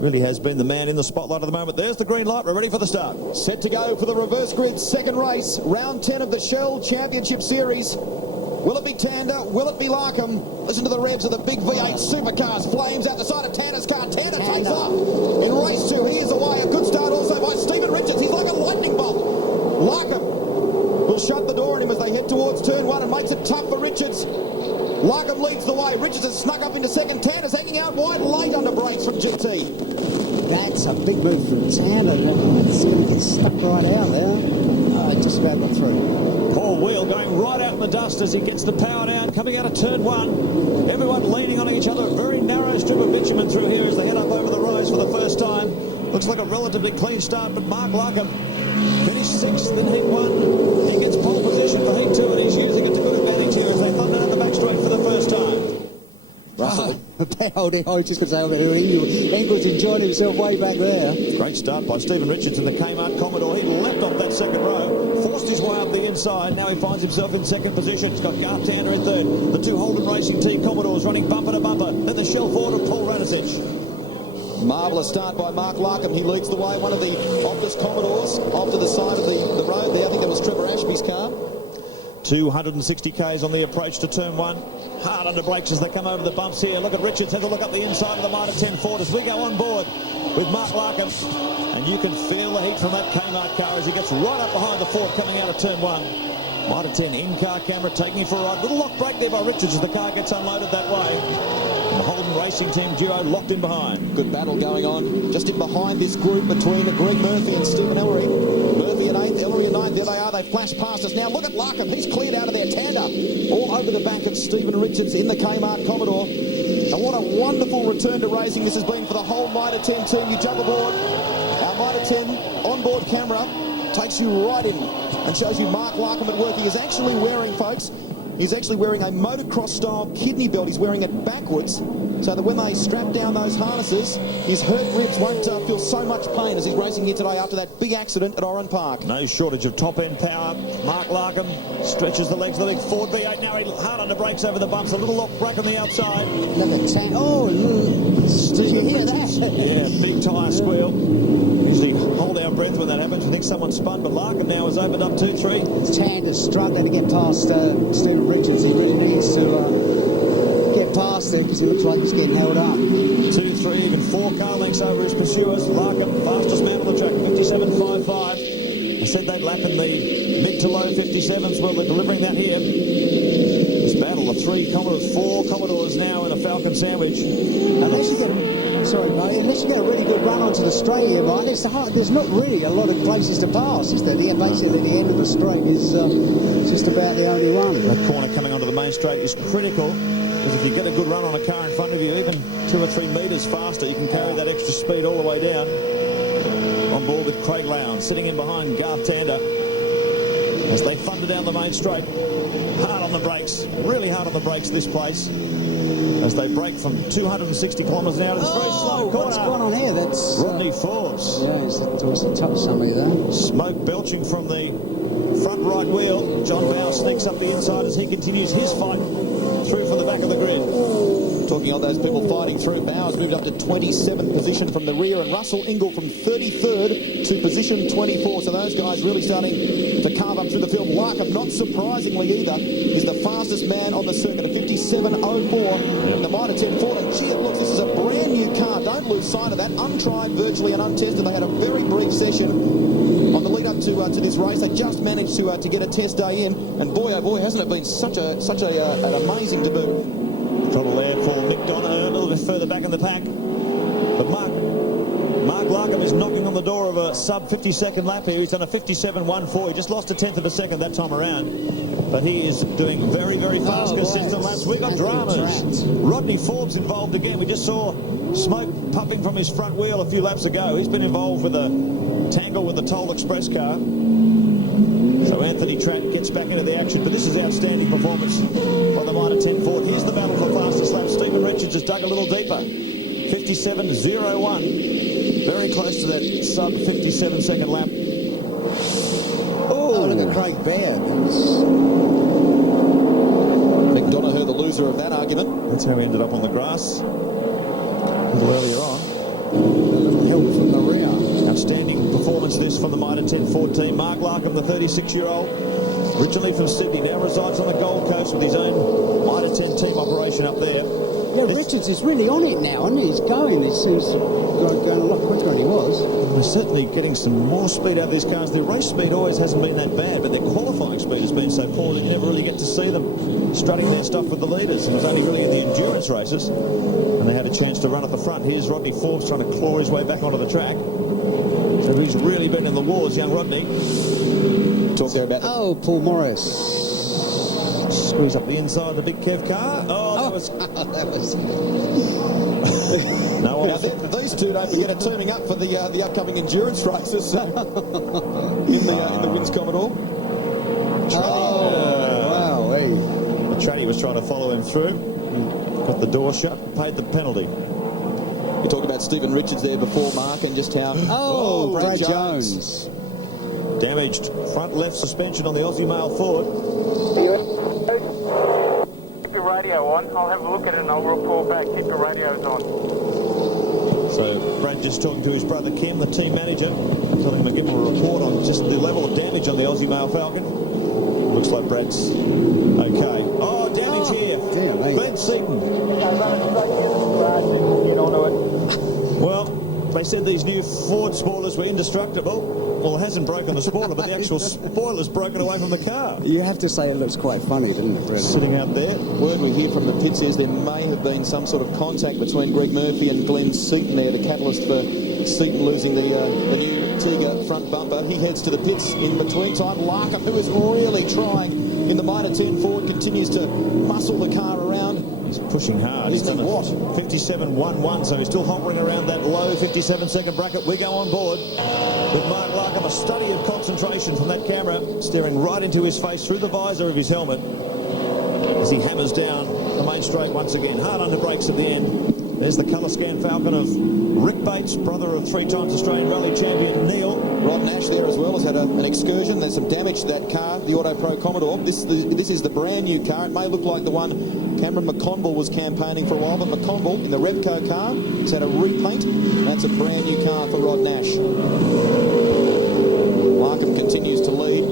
really has been the man in the spotlight at the moment. There's the green light. We're ready for the start. Set to go for the reverse grid second race, round 10 of the Shell Championship Series. Will it be Tander? Will it be Larkham? Listen to the revs of the big V8 Supercars. Flames out the side of Tander's car. Tander takes off. In race 2, he is away. A good start also by Stephen Richards. He's like a lightning bolt. Larkham will shut the door on him as they head towards turn 1 and makes it tough for Richards. Larkham leads the way. Richards has snuck up into second. Tander's hanging out wide, late under brakes from GT. That's a big move from Tander. It's going to get stuck right out there. Just about got through. Paul Wheel going right out in the dust as he gets the power down, coming out of turn 1. Everyone leaning on each other. A very narrow strip of bitumen through here as they head up over the rise for the first time. Looks like a relatively clean start, but Mark Larkham finished 6th in Heat 1. He gets pole position for Heat 2, and he's using it to good advantage here as they thunder down the back straight for the first time. Russell. I was just going to say about Engels enjoying himself way back there. Great start by Stephen Richards in the Kmart Commodore. He leapt off that second row, forced his way up the inside. Now he finds himself in second position. He's got Garth Tander in third. The two Holden Racing Team Commodores running bumper to bumper. Then the Shell Ford of Paul Radisich. Marvellous start by Mark Larkham. He leads the way. One of the Optus Commodores off to the side of the road there. I think that was Trevor Ashby's car. 260 k's on the approach to turn 1. Hard under brakes as they come over the bumps here. Look at Richards. Have a look up the inside of the Mitre 10 Ford as we go on board with Mark Larkham. And you can feel the heat from that Kmart car as he gets right up behind the Ford coming out of turn 1. Mitre 10 in-car camera taking him for a ride. Little lock brake there by Richards as the car gets unloaded that way. And the Holden Racing Team duo locked in behind. Good battle going on just in behind this group between Greg Murphy and Stephen Ellery. Murphy in 8th, Ellery in 9th. There they are. They flash past us now. Look at Larkham. He's cleared out of there. Tander all over the back of Stephen Richards in the Kmart Commodore. And what a wonderful return to racing this has been for the whole Mitre 10 team. You jump aboard. Our Mitre 10 onboard camera takes you right in and shows you Mark Larkham at work. He is actually wearing, folks, he's actually wearing a motocross-style kidney belt. He's wearing it backwards so that when they strap down those harnesses, his hurt ribs won't feel so much pain as he's racing here today after that big accident at Oran Park. No shortage of top-end power. Mark Larkham stretches the legs of the big Ford V8. Now he hard under brakes over the bumps. A little lock brake on the outside. Look at Tander. Oh, did you hear that? Yeah, big tyre squeal. Usually hold our breath when that happens. We think someone spun, but Larkham now has opened up 2-3. Tander's struggling to get past Stephen Richards. He really needs to get past there because he looks like he's getting held up. 2-3, even 4 car lengths over his pursuers. Larkham, fastest man on the track, 57.55. I said they'd lap in the mid to low 57s. Well, they're delivering that here. This battle of 3 Commodores, 4 Commodores now in a Falcon sandwich. Unless you get a really good run onto the straight here, Mike, there's not really a lot of places to pass, is there? Basically, the end of the straight is just about the only one. That corner coming onto the main straight is critical, because if you get a good run on a car in front of you, even 2 or 3 metres faster, you can carry that extra speed all the way down. On board with Craig Lowndes, sitting in behind Garth Tander as they thunder down the main straight. Hard on the brakes, really hard on the brakes this place, as they brake from 260 kilometres an hour to this very slow corner. What's going on here? That's Rodney Forbes. Yeah, there was a touch somebody there. Smoke belching from the front right wheel. John Bow sneaks up the inside as he continues his fight through from the back of the grid. Talking of those people fighting through, Bowers moved up to 27th position from the rear, and Russell Ingall from 33rd to position 24. So those guys really starting to carve up through the field. Larkham, not surprisingly either, is the fastest man on the circuit, a 57.04 in the Mitre 10 Ford. And gee, it looks, this is a brand new car. Don't lose sight of that. Untried, virtually, and untested. They had a very brief session on the lead up to this race. They just managed to get a test day in, and boy oh boy, hasn't it been such an amazing debut. Trouble there for Mick Donoghue, a little bit further back in the pack. But Mark Larkham is knocking on the door of a sub-50-second lap here. He's done a 57.14. He just lost a tenth of a second that time around. But he is doing very, very fast, consistent laps. We've got dramas. Rodney Forbes involved again. We just saw smoke puffing from his front wheel a few laps ago. He's been involved with a tangle with the Toll Express car. So Anthony Tratt gets back into the action, but this is outstanding performance by the Mitre 10 Ford. Here's the battle for fastest lap. Stephen Richards has dug a little deeper. 57.01. Very close to that sub 57 second lap. Oh, look at Craig bad. McDonough, the loser of that argument. That's how he ended up on the grass a little earlier on. A little help from the rear. Outstanding performance this from the Mitre 10 Ford team. Mark Larkham, the 36-year-old, originally from Sydney, now resides on the Gold Coast with his own Mitre 10 team operation up there. Yeah, Richards is really on it now, and he's going. He seems going a lot quicker than he was. They're certainly getting some more speed out of these cars. Their race speed always hasn't been that bad, but their qualifying speed has been so poor that you never really get to see them strutting their stuff with the leaders. And it was only really in the endurance races, and they had a chance to run at the front. Here's Rodney Forbes trying to claw his way back onto the track. So who's really been in the wars, young Rodney? Talk there about Paul Morris. Screws up the inside of the big Kev car. That was no one. Now, these two, don't forget, are turning up for the upcoming endurance races in the Wins Commodore. wow, hey. The tradie was trying to follow him through. Got the door shut, paid the penalty. We talked about Stephen Richards there before, Mark, and just how... Brad Jones. Damaged front left suspension on the Aussie Mail Ford. Keep your radio on. I'll have a look at it and I'll report back. Keep your radios on. So Brad just talking to his brother Kim, the team manager, telling him to give him a report on just the level of damage on the Aussie Mail Falcon. Looks like Brad's okay. Oh, damage here. Damn, mate. Ben Seaton. Well, they said these new Ford spoilers were indestructible. Well, it hasn't broken the spoiler, but the actual spoiler's broken away from the car. You have to say it looks quite funny, doesn't it, Brad? Sitting out there. Word we hear from the pits is there may have been some sort of contact between Greg Murphy and Glenn Seaton there, the catalyst for Seaton losing the new Tiga front bumper. He heads to the pits in between time. Larkham, who is really trying in the Mitre 10 Ford, continues to muscle the car around. He's pushing hard. He's done what? 57.11, so he's still hovering around that low 57-second bracket. We go on board with Mark Larkham, a study of concentration from that camera, staring right into his face through the visor of his helmet as he hammers down the main straight once again. Hard under brakes at the end. There's the colour scan Falcon of Rick Bates, brother of 3-time Australian Rally champion Neil. Rod Nash there as well has had an excursion. There's some damage to that car, the Auto Pro Commodore. This is the brand new car. It may look like the one Cameron McConville was campaigning for a while, but McConville in the Revco car has had a repaint. That's a brand new car for Rod Nash. Larkham continues to lead.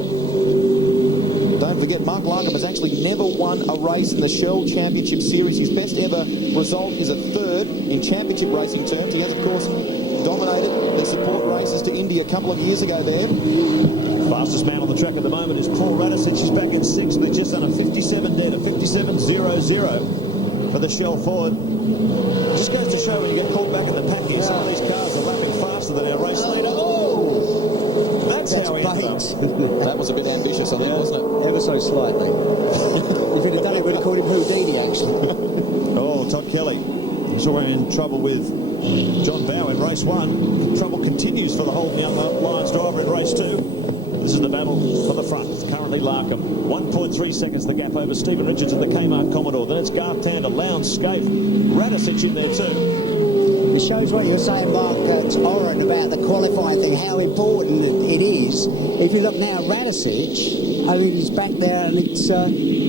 Don't forget, Mark Larkham has actually never won a race in the Shell Championship Series. His best ever result is a third in championship racing terms. He has, of course, dominated the support races to Indy a couple of years ago there. Fastest man on the track at the moment is Paul Radicic. He's back in sixth with just under 57 dead, a 57.00 for the Shell Ford. It just goes to show when you get caught back in the pack here, some of these cars are lapping faster than our race leader. Oh! That's how he ended up. That was a bit ambitious, I think, wasn't it? Ever so slightly. If he'd have done it, we'd have called him Houdini, actually. Oh, Todd Kelly. He's already in trouble with John Bowe in race one. Trouble continues for the Holden Young Lions driver in race two. This is the battle for the front. It's currently Larkham. 1.3 seconds the gap over Stephen Richards at the Kmart Commodore. Then it's Garth Tander, Lowndes, Scaife, Radicic in there too. It shows what you were saying, Mark, Oren, about the qualifying thing, how important it is. If you look now at Radicic, I mean, he's back there and it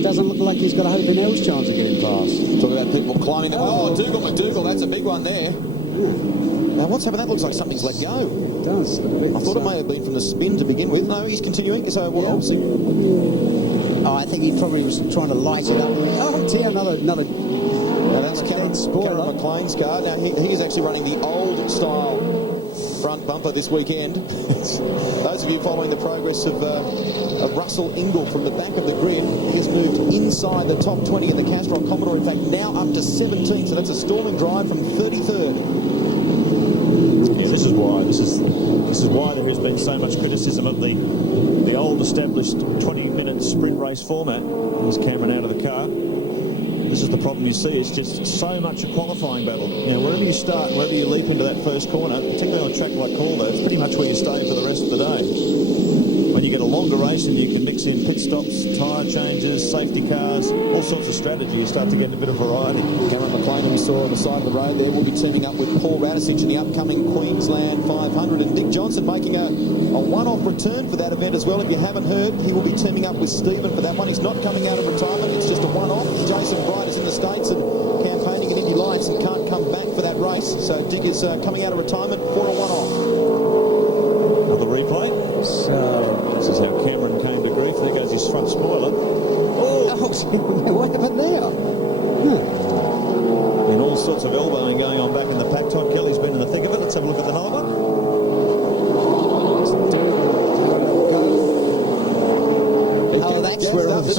doesn't look like he's got a hope in hell's chance of getting past. Talk about people climbing. Oh, Dougal McDougall, that's a big one there. Now, what's happened? That looks like something's let go. It does. I thought it may have been from the spin to begin with. No, he's continuing. So, well, obviously... Oh, I think he probably was trying to light it up. Oh, dear, another... Now, that's Cameron McLean's car. Now, he's actually running the old-style front bumper this weekend. Those of you following the progress of Russell Ingle from the back of the grid, he has moved inside the top 20 in the Castrol Commodore. In fact, now up to 17, so that's a storming drive from 33rd. Yeah, this is why there has been so much criticism of the old established 20-minute sprint race format. There's Cameron out of the car. This is the problem you see. It's just so much a qualifying battle. You know, wherever you start, wherever you leap into that first corner, particularly on a track like Calder, it's pretty much where you stay for the rest of the day. When you get a longer race and you can mix in pit stops, tyre changes, safety cars, all sorts of strategy, you start to get a bit of variety. Cameron McLean, who we saw on the side of the road there, will be teaming up with Paul Radisich in the upcoming Queensland 500. And Dick Johnson making a one-off return for that event as well. If you haven't heard, he will be teaming up with Stephen for that one. He's not coming out of retirement. It's just a one-off. Jason Bright is in the States and campaigning in Indy Lights and can't come back for that race. So Dick is coming out of retirement for a one-off. Another replay. So, this is how Cameron came to grief. There goes his front spoiler. Oh! What happened there? And all sorts of elbowing going on back in the pack. Todd Kelly's been in the thick of it. Let's have a look at another one. Oh, that's where it was.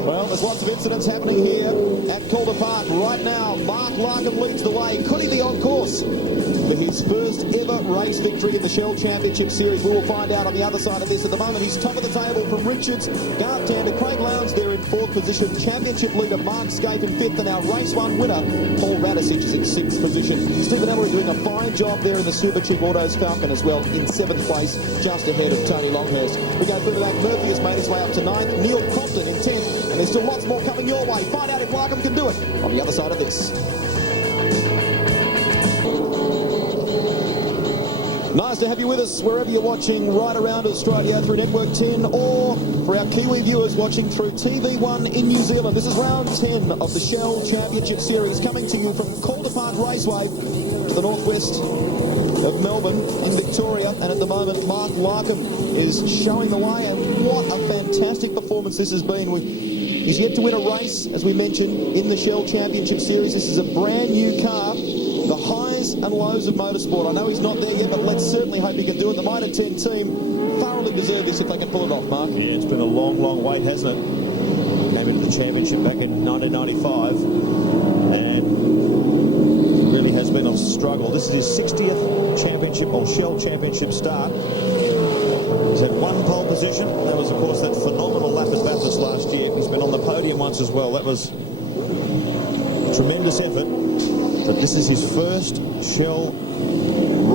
Well, there's lots of incidents happening here at Calder Park right now. Mark Larkham leads the way. Could he be on course for his first ever race victory in the Shell Championship Series? We will find out on the other side of this. At the moment, he's top of the table from Richards, Garth Tander, Craig Lowndes there in fourth position. Championship leader Mark Scape in fifth, and our race one winner, Paul Radisich, is in sixth position. Stephen Ellery doing a fine job there in the Super Cheap Autos Falcon as well, in seventh place, just ahead of Tony Longhurst. We go further back. Murphy has made his way up to ninth. Neil Compton in 10th, and there's still lots more coming your way. Find out if Larkham can do it on the other side of this. Nice to have you with us wherever you're watching right around Australia through Network 10, or for our Kiwi viewers watching through TV1 in New Zealand. This is round 10 of the Shell Championship Series, coming to you from Calder Park Raceway to the northwest of Melbourne in Victoria. And at the moment, Mark Larkham is showing the way, and what a fantastic performance this has been. He's yet to win a race, as we mentioned, in the Shell Championship Series. This is a brand new car. The highs and lows of motorsport. I know he's not there yet, but let's certainly hope he can do it. The Mitre 10 team thoroughly deserve this if they can pull it off, Mark. Yeah, it's been a long, long wait, hasn't it? Came into the championship back in 1995 and really has been a struggle. This is his 60th championship or Shell Championship start. He's had one pole position. That was, of course, that phenomenal lap at Bathurst last year. He's been on the podium once as well. That was a tremendous effort. But this is his first Shell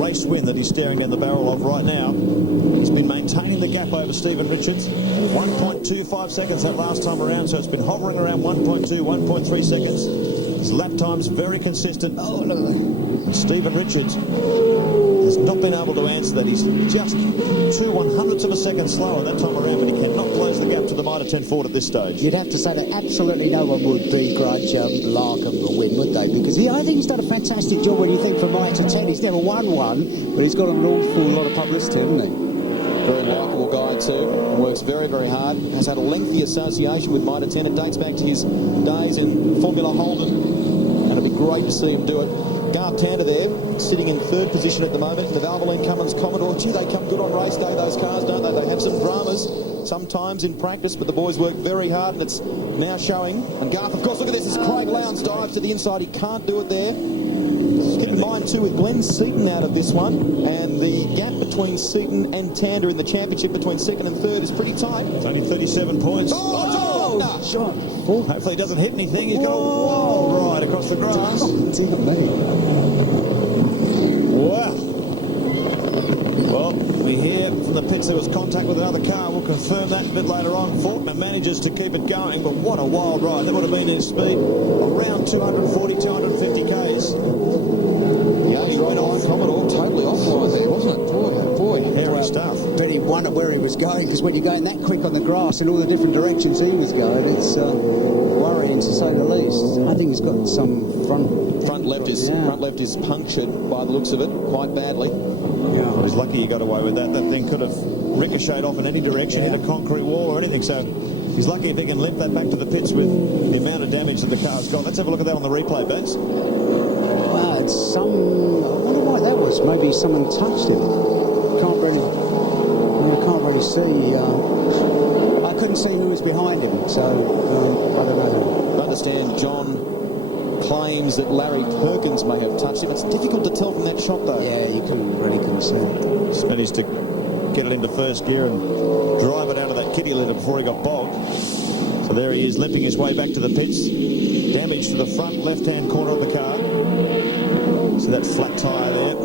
race win that he's staring down the barrel of right now. He's been maintaining the gap over Stephen Richards. 1.25 seconds that last time around, so it's been hovering around 1.2, 1.3 seconds. His lap time's very consistent. And Stephen Richards has not been able to answer that. He's just 2/100ths of a second slower that time around, but he cannot close the gap to the Mitre 10 Ford at this stage. You'd have to say that absolutely no one would begrudge Larkham a win, would they? Because I think he's done a fantastic job. When you think from Mitre 10, he's never won one, but he's got an awful lot of publicity, hasn't he? Very likeable guy too, works very, very hard, has had a lengthy association with Mitre 10. It dates back to his days in Formula Holden, and it'd be great to see him do it. Garth Tander there, sitting in third position at the moment in the Valvoline Cummins Commodore. Gee, they come good on race day, those cars, don't they? They have some dramas sometimes in practice, but the boys work very hard, and it's now showing. And Garth, of course, look at this, as Craig Lowndes dives to the inside. He can't do it there. Keep in mind, too, with Glenn Seaton out of this one, and the gap between Seaton and Tander in the championship between second and third is pretty tight. It's only 37 points. Oh, Shot. Hopefully he doesn't hit anything. He's got a wall right across the grass. It's even many. Wow. Well, we hear from the pits there was contact with another car. We'll confirm that a bit later on. Faulkner manages to keep it going, but what a wild ride. That would have been his speed around 240, 250 Ks. Yeah, he rode on Commodore, totally offline there, wasn't it? Boy, oh boy. Hairy stuff. But he wondered where he was going, because when you're going that quick on the grass in all the different directions he was going, it's worrying to say the least. I think he's got some Front left is punctured by the looks of it, quite badly. Well, he's lucky he got away with that. That thing could have ricocheted off in any direction, hit a concrete wall or anything. So he's lucky if he can limp that back to the pits with the amount of damage that the car's got. Let's have a look at that on the replay, Baz. Wow, it's I wonder why that was. Maybe someone touched him. Can't really see. I couldn't see who was behind him, so I don't know. I understand John claims that Larry Perkins may have touched him. It's difficult to tell from that shot, though. Yeah, you couldn't see. Just managed to get it into first gear and drive it out of that kitty litter before he got bogged. So there he is, limping his way back to the pits. Damage to the front left-hand corner of the car. See that flat tyre there.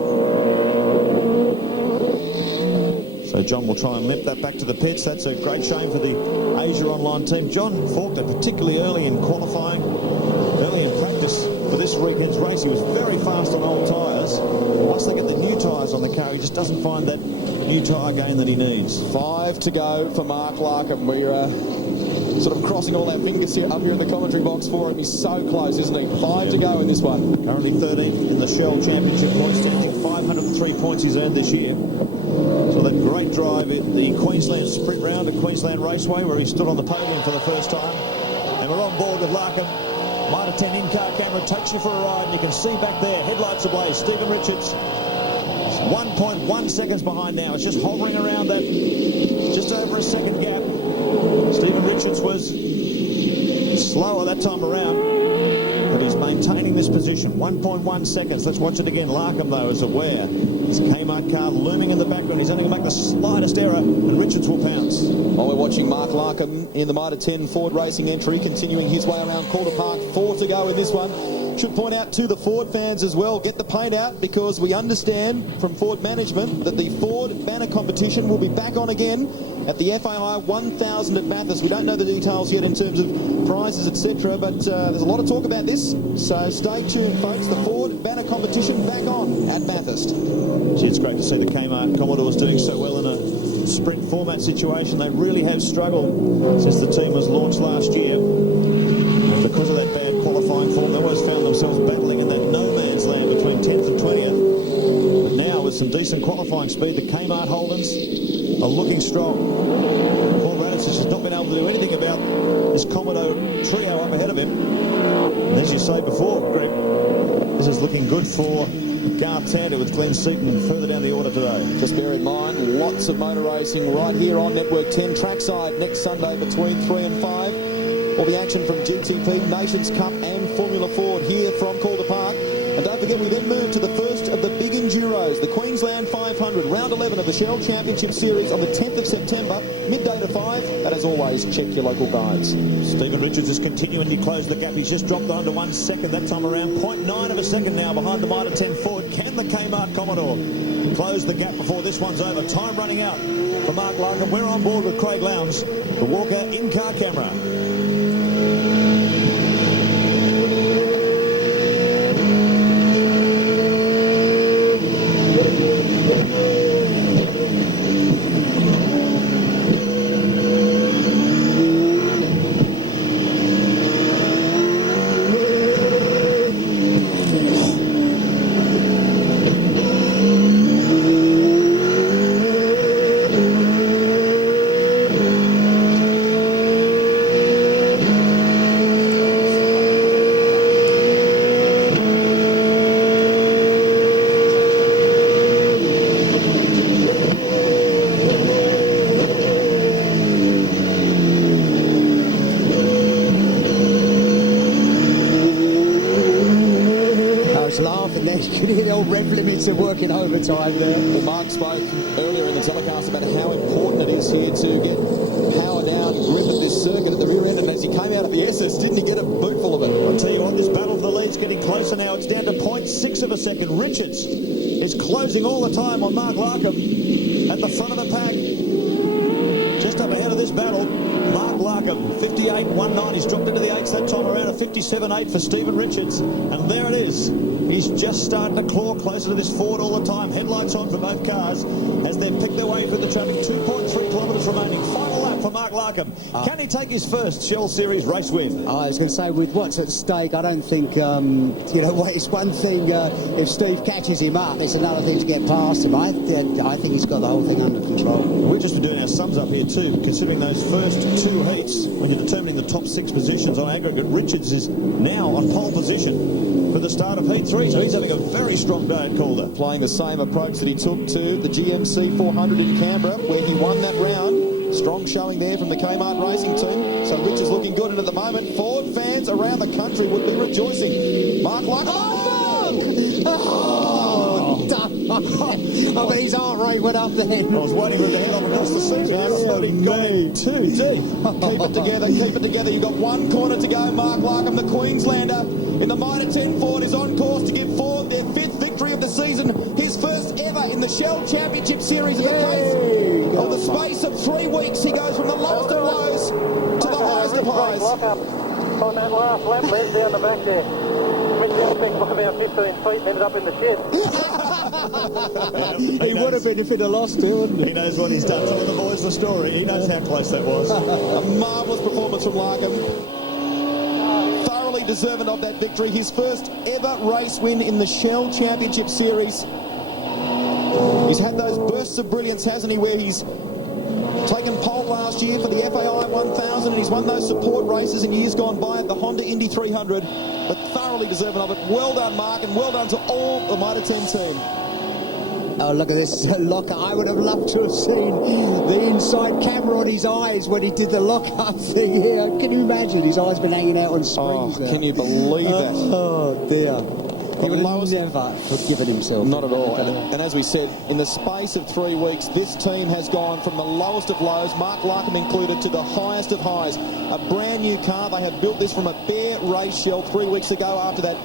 So John will try and limp that back to the pits. That's a great shame for the Asia Online team. John Faulkner, particularly early in qualifying, early in practice for this weekend's race, he was very fast on old tyres. Once they get the new tyres on the car, he just doesn't find that new tyre gain that he needs. 5 to go for Mark Larkham. We're sort of crossing all our fingers here up here in the commentary box for him. He's so close, isn't he? 5 to go in this one. Currently 13th in the Shell Championship points, 503 points he's earned this year. So that great drive in the Queensland Sprint Round at Queensland Raceway, where he stood on the podium for the first time. And we're on board with Larkham. Mitre 10 in-car camera takes you for a ride, and you can see back there, headlights ablaze, Stephen Richards. 1.1 seconds behind now. It's just hovering around that, just over a second gap. Stephen Richards was slower that time around, but he's maintaining this position. 1.1 seconds. Let's watch it again. Larkham, though, is aware. There's a Kmart car looming in the background. He's only going to make the slightest error, and Richards will pounce. While we're watching Mark Larkham in the Mitre 10 Ford Racing entry, continuing his way around Calder Park. 4 to go in this one. Should point out to the Ford fans as well, get the paint out, because we understand from Ford management that the Ford banner competition will be back on again at the FAI 1000 at Bathurst. We don't know the details yet in terms of prizes, etc., but there's a lot of talk about this, so stay tuned, folks. The Ford banner competition back on at Bathurst. Gee, it's great to see the Kmart Commodores doing so well in a sprint format situation. They really have struggled since the team was launched last year. Because of that bad qualifying form, they always found themselves battling in that no man's land between 10th and 20th. But now, with some decent qualifying speed, the Kmart Holdens are looking strong. Paul Radisich has not been able to do anything about this Commodore trio up ahead of him. And as you say before, Greg, this is looking good for Garth Tander with Glenn Seaton further down the order today. Just bear in mind, lots of motor racing right here on Network 10 trackside next Sunday between 3 and 5. All the action from GTP, Nations Cup and Formula Ford here from Calder Park. And don't forget, we then move to the first of the big Enduros, the Queensland 500, round 11 of the Shell Championship Series on the 10th of September, midday to 5. And as always, check your local guides. Stephen Richards is continuing to close the gap. He's just dropped under 1 second that time around. 0.9 of a second now behind the Mitre 10 Ford. Can the Kmart Commodore close the gap before this one's over? Time running out for Mark Larkham. We're on board with Craig Lowndes, the Walker in-car camera. Rev limits are working overtime there. Well, Mark spoke earlier in the telecast about how important it is here to get power down grip at this circuit at the rear end, and as he came out of the SS, didn't he get a bootful of it? I'll tell you what, this battle for the lead's getting closer now. It's down to 0.6 of a second. Richards is closing all the time on Mark Larkham at the front of the pack. Just up ahead of this battle, Mark Larkham, 58.19. He's dropped into the 8s that time around, a 57.8 for Stephen Richards. And there it is. He's just starting to claw closer to this Ford all the time. Headlights on for both cars as they pick their way through the traffic. 2.3 kilometres remaining. Final lap for Mark Larkham. Can he take his first Shell Series race win? I was going to say, with what's at stake, I don't think, it's one thing if Steve catches him up, it's another thing to get past him. I think he's got the whole thing under control. We've just been doing our sums up here too, considering those first 2 heats. When you're determining the top 6 positions on aggregate, Richards is now on pole position for the start of Heat 3, so he's having a very strong day at Calder. Playing the same approach that he took to the GMC 400 in Canberra, where he won that round. Strong showing there from the Kmart racing team. So Rich is looking good, and at the moment, Ford fans around the country would be rejoicing. Mark Larkham. I bet his heart rate went up then. I was waiting for him to head off across the season. He got him too deep. Keep it together, keep it together. You've got one corner to go. Mark Larkham, the Queenslander, in the Mitre 10 Ford, is on course to give Ford their 5th victory of the season, his first ever in the Shell Championship Series. In the case of the space of 3 weeks, he goes from the lowest of lows to the highest of highs. On that last lap, led down the back there. Mitchell picked up about 15 feet and ended up in the shed. He would have been if he'd have lost it, wouldn't he? He knows what he's done. Telling the boys the story. He knows how close that was. A marvellous performance from Larkham. Thoroughly deserving of that victory. His first ever race win in the Shell Championship Series. He's had those bursts of brilliance, hasn't he, where he's taken pole last year for the FAI 1000 and he's won those support races in years gone by at the Honda Indy 300, but thoroughly deserving of it. Well done, Mark, and well done to all the Mitre 10 team. Oh, look at this locker. I would have loved to have seen the inside camera on his eyes when he did the lock-up thing here. Can you imagine? His eyes been hanging out on springs. Oh, can you believe that? Oh, dear. He would have never forgiven himself. Not at all. And as we said, in the space of 3 weeks, this team has gone from the lowest of lows, Mark Larkham included, to the highest of highs. A brand new car. They have built this from a bare race shell 3 weeks ago after that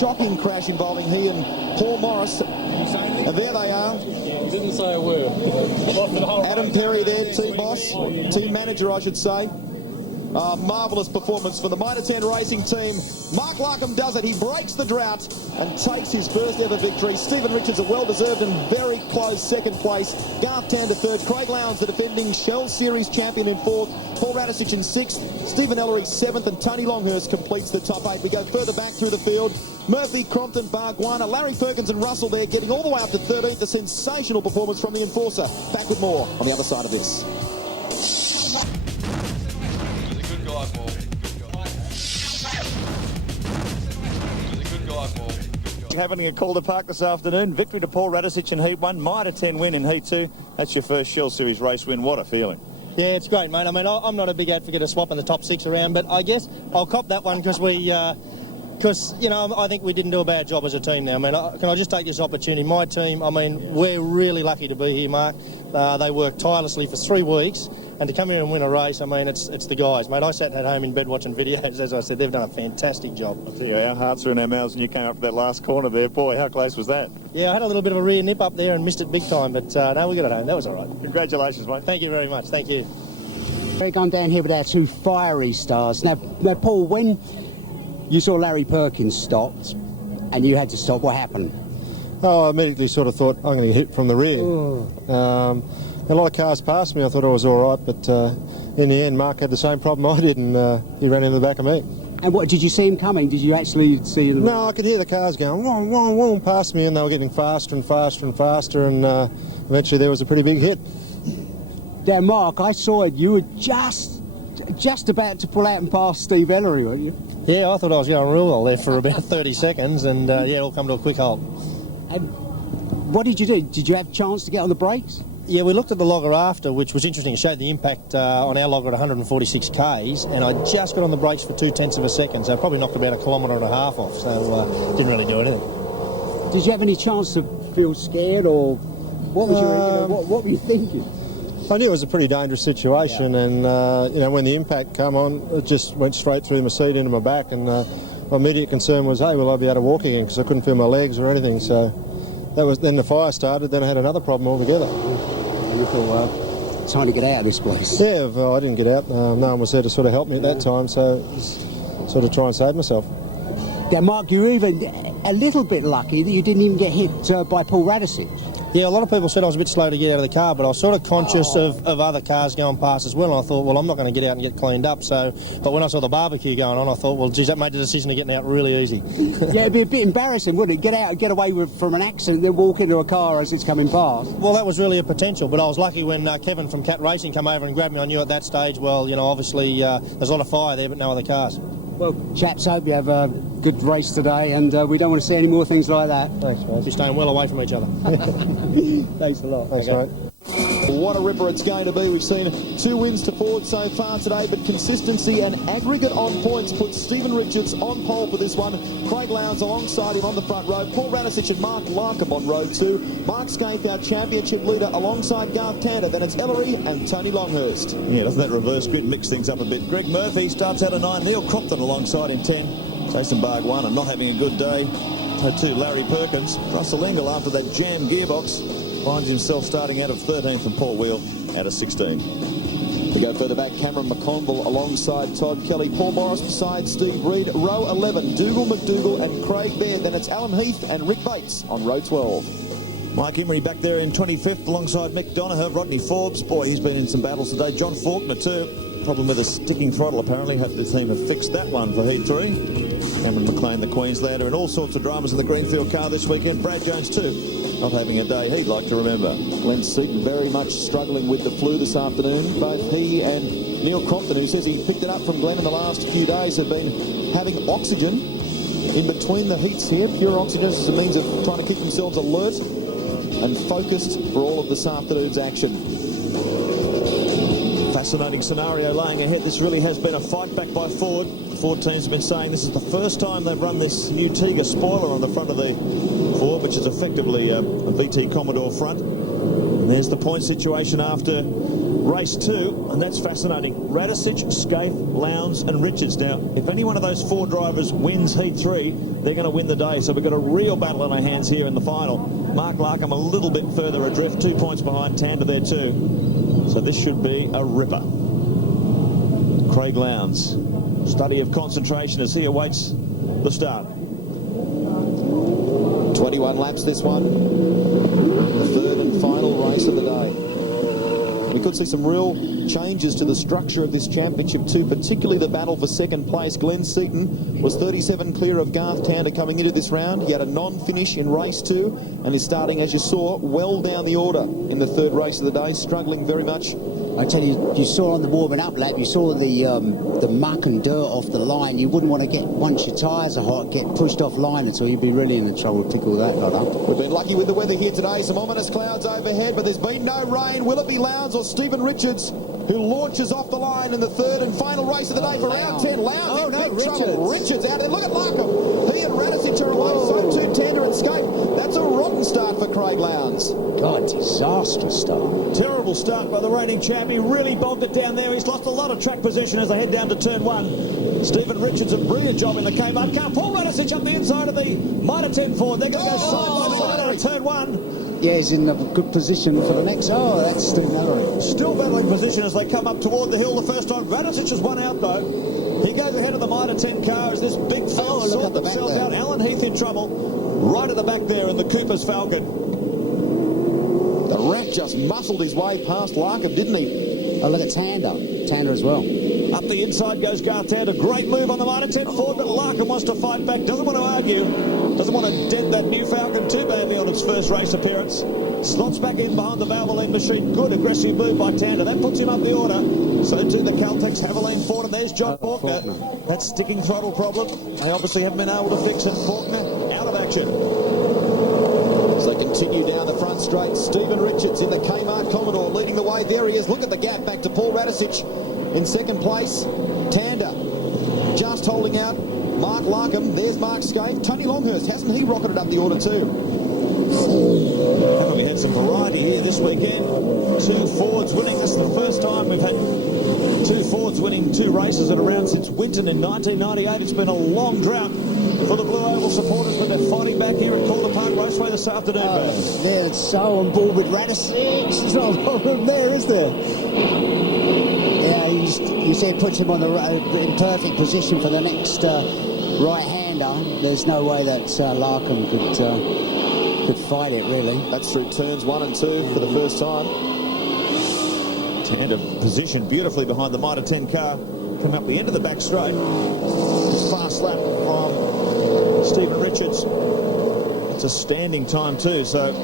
shocking crash involving he and Paul Morris. And there they are. Didn't say a word. Adam Perry there, team boss, team manager, I should say. Marvellous performance for the Mitre 10 racing team. Mark Larkham does it. He breaks the drought and takes his first ever victory. Stephen Richards, a well-deserved and very close second place. Garth Tander third. Craig Lowndes, the defending Shell Series champion, in fourth. Paul Radisich in sixth. Stephen Ellery seventh, and Tony Longhurst completes the top eight. We go further back through the field. Murphy, Crompton, Bargwana, Larry Perkins and Russell there, getting all the way up to 13th. A sensational performance from the Enforcer. Back with more on the other side of this. Happening at Calder Park this afternoon. Victory to Paul Radisich in Heat 1. Mitre 10 win in Heat 2. That's your first Shell Series race win. What a feeling. Yeah, it's great, mate. I mean, I'm not a big advocate of swapping the top six around, but I guess I'll cop that one because you know, I think we didn't do a bad job as a team now. I mean, can I just take this opportunity? My team, I mean, we're really lucky to be here, Mark. They worked tirelessly for 3 weeks, and to come here and win a race, I mean, it's the guys, mate. I sat at home in bed watching videos. As I said, they've done a fantastic job. I'll tell you, our hearts are in our mouths when you came up to that last corner there. Boy, how close was that? Yeah, I had a little bit of a rear nip up there and missed it big time, but no, we got it home. That was all right. Congratulations, mate. Thank you very much. Thank you. We're going down here with our two fiery stars. Now, Paul, when you saw Larry Perkins stopped and you had to stop, what happened? Oh, I immediately sort of thought, I'm going to get hit from the rear. A lot of cars passed me. I thought I was all right, but in the end, Mark had the same problem I did, and he ran into the back of me. And what, did you see him coming? Did you actually see him? No, I could hear the cars going, wong, wong, wong, past me, and they were getting faster and faster and faster, and eventually there was a pretty big hit. Now, Mark, I saw it. You were just about to pull out and pass Steve Ellery, weren't you? Yeah, I thought I was going real well there for about 30 seconds, and yeah, it'll come to a quick halt. And what did you do? Did you have a chance to get on the brakes? Yeah, we looked at the logger after, which was interesting. It showed the impact on our logger at 146 Ks, and I just got on the brakes for 0.2 of a second, so I probably knocked about 1.5 kilometres off, so didn't really do anything. Did you have any chance to feel scared, or what was your, what were you thinking? I knew it was a pretty dangerous situation, and you know, when the impact came on, it just went straight through my seat into my back, and my immediate concern was, hey, will I be able to walk again, because I couldn't feel my legs or anything. So that was, then the fire started, then I had another problem altogether. And you thought, well, it's time to get out of this place. Yeah, I didn't get out. No one was there to sort of help me at that time, so it was sort of try and save myself. Now, Mark, you were even a little bit lucky that you didn't even get hit by Paul Radisich. Yeah, a lot of people said I was a bit slow to get out of the car, but I was sort of conscious of other cars going past as well, and I thought, well, I'm not going to get out and get cleaned up. But when I saw the barbecue going on, I thought, well, geez, that made the decision of getting out really easy. Yeah, it'd be a bit embarrassing, wouldn't it? Get out and get away from an accident, then walk into a car as it's coming past. Well, that was really a potential, but I was lucky when Kevin from Cat Racing came over and grabbed me. I knew at that stage, well, you know, obviously there's a lot of fire there, but no other cars. Well, chaps, hope you have a good race today, and we don't want to see any more things like that. Thanks, mate. You're staying well away from each other. Thanks a lot. Thanks, mate. what a ripper it's going to be. We've seen 2 wins to Ford so far today, but consistency and aggregate on points puts Stephen Richards on pole for this one. Craig Lowndes alongside him on the front row. Paul Radisich and Mark Larkham on row 2. Mark Scaife, our championship leader, alongside Garth Tander. Then it's Ellery and Tony Longhurst. Yeah, doesn't that reverse grid mix things up a bit? Greg Murphy starts out at 9. Neil Crompton alongside him 10. Jason Barg 1 and not having a good day. So 2, Larry Perkins. Russell Engel, after that jam gearbox, finds himself starting out of 13th, and Paul Wheel out of 16. We go further back, Cameron McConville alongside Todd Kelly. Paul Morris beside Steve Reed. Row 11, Dougal McDougall and Craig Baird. Then it's Alan Heath and Rick Bates on row 12. Mike Emery back there in 25th alongside Mick Donoghue. Rodney Forbes, boy, he's been in some battles today. John Faulkner too. Problem with a sticking throttle, apparently. Hope the team have fixed that one for Heat 3. Cameron McLean, the Queenslander, and all sorts of dramas in the Greenfield car this weekend. Brad Jones too, not having a day he'd like to remember. Glenn Seaton very much struggling with the flu this afternoon. Both he and Neil Crompton, who says he picked it up from Glenn in the last few days, have been having oxygen in between the heats here. Pure oxygen as a means of trying to keep themselves alert and focused for all of this afternoon's action. Fascinating scenario laying ahead. This really has been a fight back by Ford. The Ford team's been saying this is the first time they've run this new Tiga spoiler on the front of the Ford, which is effectively a VT Commodore front. And there's the point situation after race 2, and that's fascinating. Radisich, Scaife, Lowndes and Richards. Now, if any one of those 4 drivers wins Heat 3, they're going to win the day. So we've got a real battle on our hands here in the final. Mark Larkham a little bit further adrift, 2 points behind Tander there too. So this should be a ripper. Craig Lowndes, study of concentration as he awaits the start. 21 laps this one. The third and final race of the day. We could see some real changes to the structure of this championship too, particularly the battle for second place. Glenn Seaton was 37 clear of Garth Tander coming into this round. He had a non-finish in race 2 and is starting, as you saw, well down the order in the third race of the day, struggling very much. I tell you, you saw on the warming up lap, you saw the muck and dirt off the line. You wouldn't want to get, once your tyres are hot, get pushed off line at all. You'd be really in the trouble to pick all that lot up. We've been lucky with the weather here today. Some ominous clouds overhead, but there's been no rain. Will it be Lowndes or Stephen Richards who launches off the line in the third and final race of the day for round 10? Lowndes in big trouble. Richards out there. Look at Larkham. He and Radisich are away. So too Tander and Scaife. That's a rotten start for Craig Lowndes. God, disastrous start. Terrible start by the reigning champ. He really bogged it down there. He's lost a lot of track position as they head down to turn 1. Stephen Richards, a brilliant job in the Kmart car. Paul Radisich up the inside of the Mitre 10 Ford. They're going to go side by side on turn 1. Yeah, he's in a good position for the next. Oh, that's Stephen Ellery. Still battling position as they come up toward the hill the first time. Radisich has won out though. He goes ahead of the Mitre 10 car as this big field sort themselves out. Alan Heath in trouble. Right at the back there in the Cooper's Falcon. The wreck just muscled his way past Larkham, didn't he? Oh, look at Tander. Tander as well. Up the inside goes Garth Tander. Great move on the Mitre 10 Ford, but Larkham wants to fight back. Doesn't want to argue. Doesn't want to dent that new Falcon too badly on its first race appearance. Slots back in behind the Valvoline machine. Good aggressive move by Tander. That puts him up the order. So too the Caltex Valvoline Ford. And there's John Faulkner. That sticking throttle problem. They obviously haven't been able to fix it. Faulkner out of action. So they continue down the front straight. Stephen Richards in the Kmart Commodore leading the way. There he is. Look at the gap back to Paul Radisich in second place. Tander just holding out. Mark Larkham. There's Mark Scaife. Tony Longhurst. Hasn't he rocketed up the order too? We had some variety here this weekend. 2 Fords winning. This is the first time we've had 2 Fords winning 2 races at a round since Winton in 1998. It's been a long drought for the Blue Oval supporters, but they're fighting back here at Calder Park Raceway this afternoon. Yeah, it's so on board with Radisich. There's not a lot of room there, is there? Yeah, you said puts him on the in perfect position for the next right-hander. There's no way that Larkham could fight it, really. That's through turns 1 and 2 for the first time. Tander positioned beautifully behind the Mitre 10 car. Coming up the end of the back straight. Fast lap from Stephen Richards. It's a standing time too. So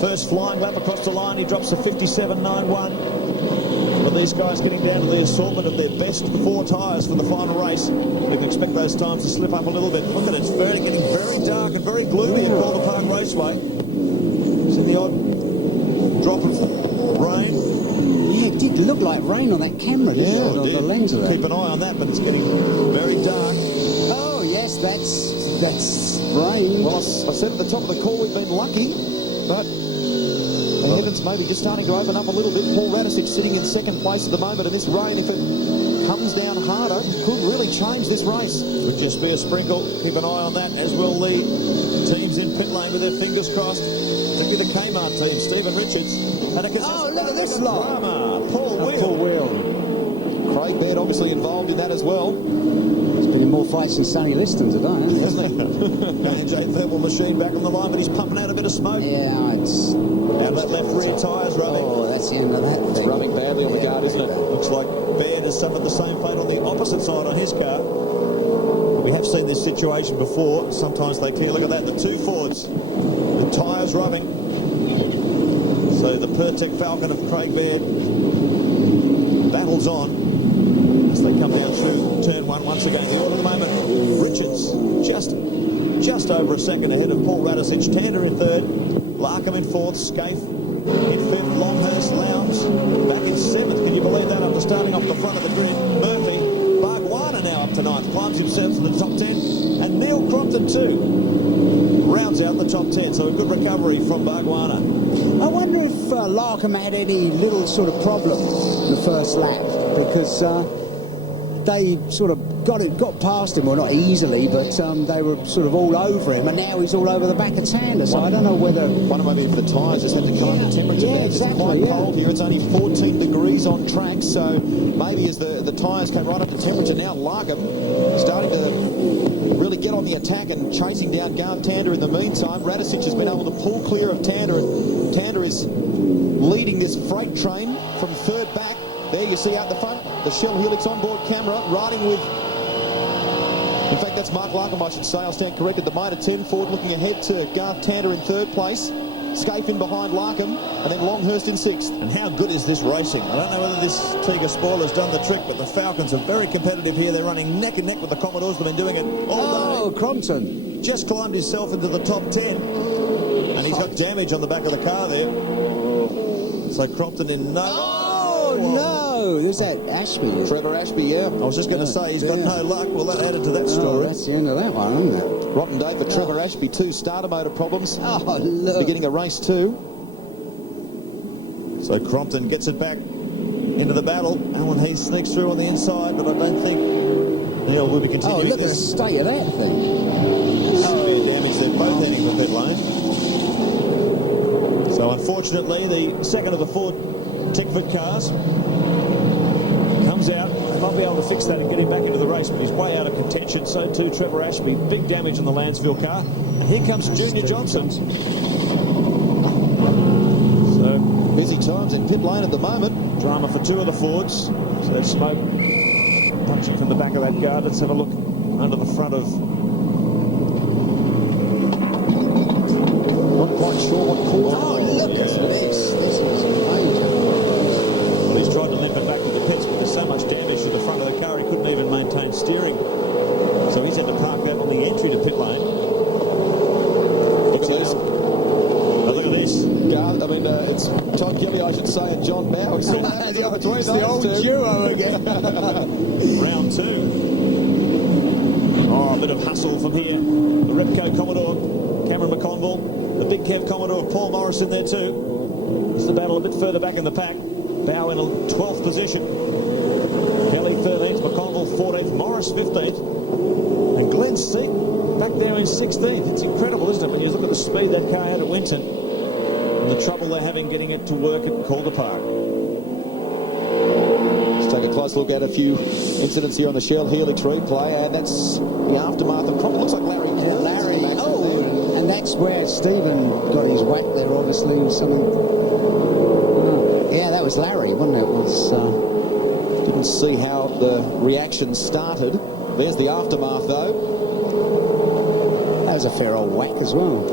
first flying lap across the line, he drops a 57.91. But these guys getting down to the assortment of their best 4 tyres for the final race. You can expect those times to slip up a little bit. Look at it, it's getting very dark and very gloomy at Calder Park Raceway. It's in the odd drop of rain. Yeah, it did look like rain on that camera, didn't it? On the lens of that. Keep an eye on that, but it's getting very dark. Oh, yes, that's rain. Well, I said at the top of the call we've been lucky, but the heavens maybe just starting to open up a little bit. Paul Radisic sitting in second place at the moment, and this rain, if it comes down harder, could really change this race. Would just be a sprinkle. Keep an eye on that, as will the teams in pit lane with their fingers crossed. Particularly the Kmart team, Stephen Richards. Oh, look at this lot. Paul Wheel. Craig Baird obviously involved in that as well. There's been more fights than Sonny Liston today, hasn't he? AJ thermal machine back on the line, but he's pumping out a bit of smoke. Yeah, it's... And that left rear tyres rubbing. Oh, that's the end of that It's thing. rubbing badly on the guard, isn't it? Looks like Baird has suffered the same fate on the opposite side on his car. We have seen this situation before. Sometimes they clear. Look at that, the two Fords. The tyres rubbing. So the Pertec Falcon of Craig Baird battles on as they come down through turn one once again. The order at the moment, Richards just over a second ahead of Paul Radisic. Tander in third, Larkham in fourth, Scaife in fifth, Longhurst, Lowndes back in seventh. Can you believe that? After starting off the front of the grid, Murphy, Bargwanna now up to ninth, climbs himself to the top 10, and Neil Crompton too rounds out the top 10. So a good recovery from Bargwanna. I wonder if Larkham had any little sort of problem in the first lap, because they sort of got past him, well, not easily, but they were sort of all over him, and now he's all over the back of Tander. So I don't know whether... Wonder maybe if the tyres just had to come under temperature. Yeah, It's exactly, quite yeah. cold here. It's only 14 degrees on track, so maybe as the tyres came right up to temperature, now Larkham starting to really get on the attack and chasing down Garth Tander in the meantime. Radisic has been able to pull clear of Tander, and Tander is leading this freight train from third back. There you see out the front, the Shell Helix onboard camera riding with... In fact, that's Mark Larkham, I should say. I'll stand corrected. The Mitre 10 Ford looking ahead to Garth Tander in third place. Scaife in behind Larkham, and then Longhurst in sixth. And how good is this racing? I don't know whether this Tiga spoiler's done the trick, but the Falcons are very competitive here. They're running neck and neck with the Commodores. They've been doing it all day. Crompton. Just climbed himself into the top 10. And he's got damage on the back of the car there. So Crompton in no... Oh, no! There's that Ashby. Trevor Ashby, yeah. I was just going to say, he's got no luck. Well, that added to that story. That's the end of that one, isn't it? Rotten day for Trevor Ashby, too. Starter motor problems. Oh, look. Beginning a race, too. So Crompton gets it back into the battle. Alan Heath sneaks through on the inside, but I don't think Neil will be continuing. Oh, look at the state of that thing. Severe damage. They're both heading for pit lane. So unfortunately, the second of the Ford Tickford cars comes out. They might be able to fix that and getting back into the race, but he's way out of contention. So too Trevor Ashby. Big damage on the Lansville car. And here comes Junior Johnson. So busy times in pit lane at the moment. Drama for two of the Fords. So there's smoke punching from the back of that guard. Let's have a look under the front of... Not quite sure what caused it. Oh, look at this. This is major. Well, he's tried to limp it back to the pits, but there's so much damage to the front of the car, he couldn't even maintain steering. So he's had to park that on the entry to pit lane. Look at this. Look at this. Garth, I mean, it's Todd Kelly, I should say, and John Bow. It's the old duo again. Round two. Oh, a bit of hustle from here. The Repco Commodore, Cameron McConville. The big Kev Commodore, Paul Morris in there too. This is the battle a bit further back in the pack. Bow in a 12th position. Kelly 13th, McConville 14th, Morris 15th. And Glenn Seek back there in 16th. It's incredible, isn't it, when you look at the speed that car had at Winton and the trouble they're having getting it to work at Calder Park. Let's take a close look at a few incidents here on the Shell Helix replay, and that's the aftermath of probably looks like Larry. And that's where Stephen got his whack there, obviously, with something. Oh. Yeah, that was Larry, wasn't it? Didn't see how the reaction started. There's the aftermath, though. That was a fair old whack as well.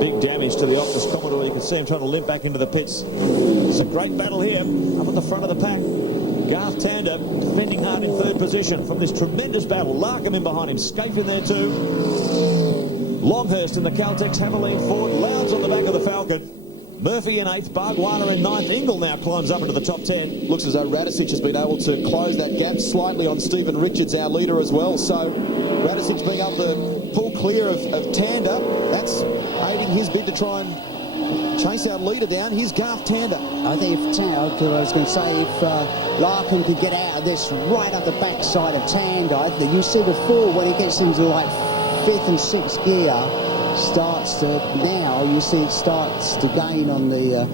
Big damage to the Optus Commodore. You can see him trying to limp back into the pits. It's a great battle here up at the front of the pack. Garth Tander defending hard in third position from this tremendous battle. Larkham in behind him. Scaife in there too. Longhurst in the Caltex Havoline Ford. Lowndes on the back of the Falcon. Murphy in 8th, Bargwanna in 9th. Ingle now climbs up into the top 10. Looks as though Radicic has been able to close that gap slightly on Stephen Richards, our leader as well. So Radicic being able to pull clear of Tander. That's aiding his bid to try and chase our leader down. Here's Garth Tander. I think if Tander, I was going to say, if Larkin could get out of this right up the backside of Tander, you see the Ford when he gets into like 5th and 6th gear, starts to, now you see it starts to gain on the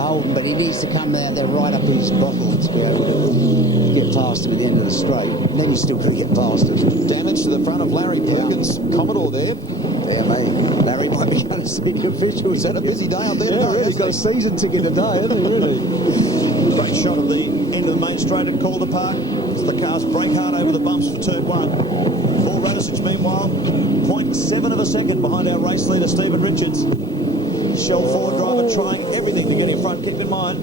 Holden, but he needs to come out there right up his bottle to be able to get past him at the end of the straight. And then he's still going to get past him. Damage to the front of Larry Perkins, Commodore there. Yeah, mate. Larry might be going to senior official. He's had a busy day up there today. Really, he's got a season ticket today, hasn't he, really? Great shot of the end of the main straight at Calder Park. As the cars break hard over the bumps for turn 1. Paul Radicic, meanwhile, 0.7 of a second behind our race leader, Stephen Richards. Shell Ford driver trying everything to get in front. Keep in mind,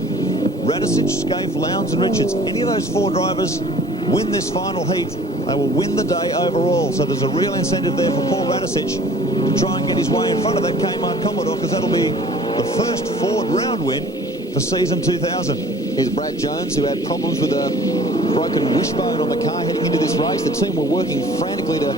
Radicic, Scaife, Lowndes and Richards, any of those 4 drivers win this final heat, they will win the day overall. So there's a real incentive there for Paul Radicic to try and get his way in front of that Kmart Commodore, because that'll be the first Ford round win for season 2000. Here's Brad Jones, who had problems with a broken wishbone on the car heading into this race. The team were working frantically to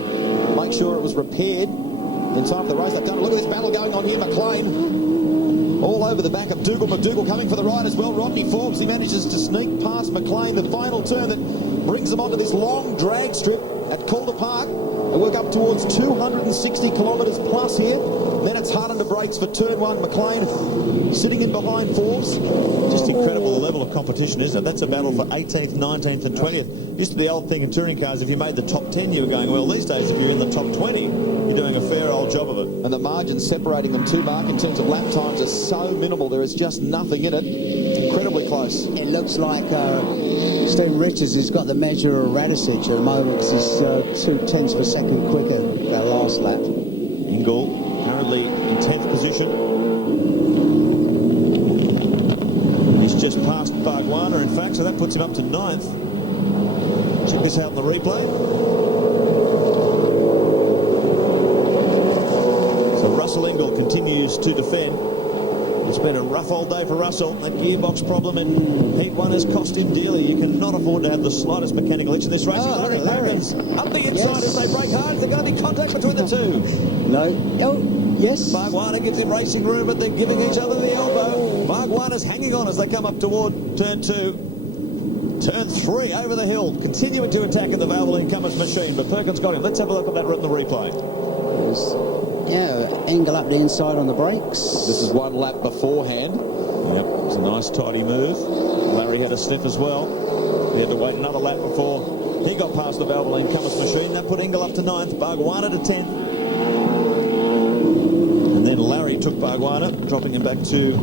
make sure it was repaired in time for the race. They've done. Look at this battle going on here. McLean all over the back of Dougal. McDougall coming for the ride as well. Rodney Forbes, he manages to sneak past McLean. The final turn that brings them onto this long drag strip at Calder Park. They work up towards 260 kilometres plus here. Then it's hard under brakes for turn 1. McLean sitting in behind Forbes. Just incredible the level of competition, isn't it? That's a battle for 18th, 19th and 20th. Used to be the old thing in touring cars, if you made the top 10 you were going well. These days if you're in the top 20 you're doing a fair old job of it. And the margins separating them too, Mark, in terms of lap times are so minimal. There is just nothing in it. Incredibly close. It looks like Stephen Richards has got the measure of Radicic at the moment, because he's 0.2 of a second quicker that last lap. Ingle currently in 10th position. He's just past Bargwanna, in fact, so that puts him up to 9th. Check this out in the replay. So Russell Ingle continues to defend. It's been a rough old day for Russell. That gearbox problem in Heat 1 has cost him dearly. You cannot afford to have the slightest mechanical itch in this race. Larry Perkins up the inside as they break hard. There's going to be contact between the two. No. Oh, yes. Bargwanna gives him racing room, but they're giving each other the elbow. Bargwanna's hanging on as they come up toward turn 2. Turn 3 over the hill, continuing to attack in the Valvoline Cummins machine, but Perkins got him. Let's have a look at that in the replay. Yeah, Engel up the inside on the brakes. This is 1 lap beforehand. Yep, it's a nice tidy move. Larry had a sniff as well. He had to wait another lap before he got past the Valvoline Cummins machine. That put Engel up to 9th, Bargwanna to 10th. And then Larry took Bargwanna, dropping him back to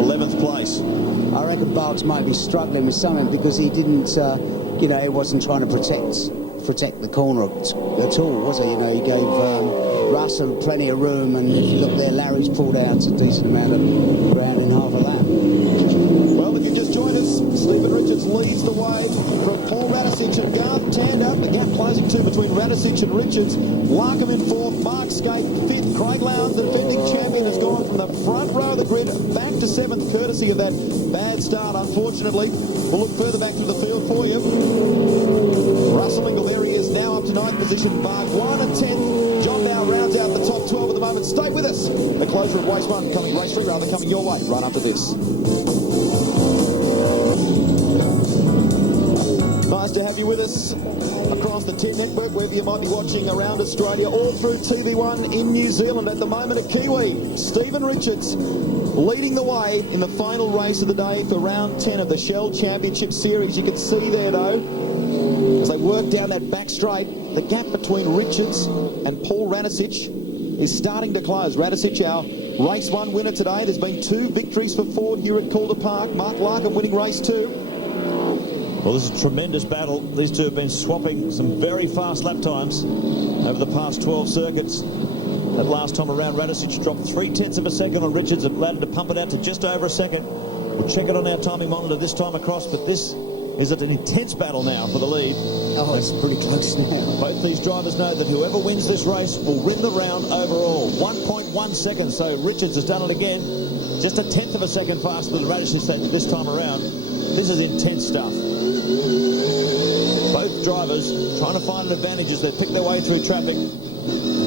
11th place. I reckon Bargs might be struggling with something, because he didn't, he wasn't trying to protect the corner at all, was he? He gave Russell plenty of room, and if you look there, Larry's pulled out a decent amount of ground in half a lap. Well, if you just joined us, Stephen Richards leads the way from Paul Radicic and Garth Tander. The gap closing too between Radicic and Richards. Larkham in 4th, Mark Skate 5th. Craig Lowndes, the defending champion, has gone from the front row of the grid back to 7th, courtesy of that bad start, unfortunately. We'll look further back through the field for you. Russell Ingle, there he is, now up to 9th position. Bargwanna 10th. John Bow rounds out the top 12 at the moment. Stay with us. The closure of race 1 coming, race 3 rather, coming your way right after this. Nice to have you with us across the TED network, wherever you might be watching around Australia, all through TV1 in New Zealand. At the moment, a Kiwi, Stephen Richards, leading the way in the final race of the day for round 10 of the Shell Championship Series. You can see there, though, as they work down that back straight, the gap between Richards and Paul Radicic is starting to close. Radicic, our race 1 winner today. There's been 2 victories for Ford here at Calder Park. Mark Larkham winning race 2. Well, this is a tremendous battle. These two have been swapping some very fast lap times over the past 12 circuits. That last time around, Radicic dropped 0.3 of a second on Richards, allowed him to pump it out to just over a second. We'll check it on our timing monitor this time across, but this is an intense battle now for the lead. Oh, it's pretty close now. Both these drivers know that whoever wins this race will win the round overall. 1.1 seconds, so Richards has done it again. just a tenth of a second faster than Radisich this time around. This is intense stuff. Both drivers trying to find an advantage as they pick their way through traffic.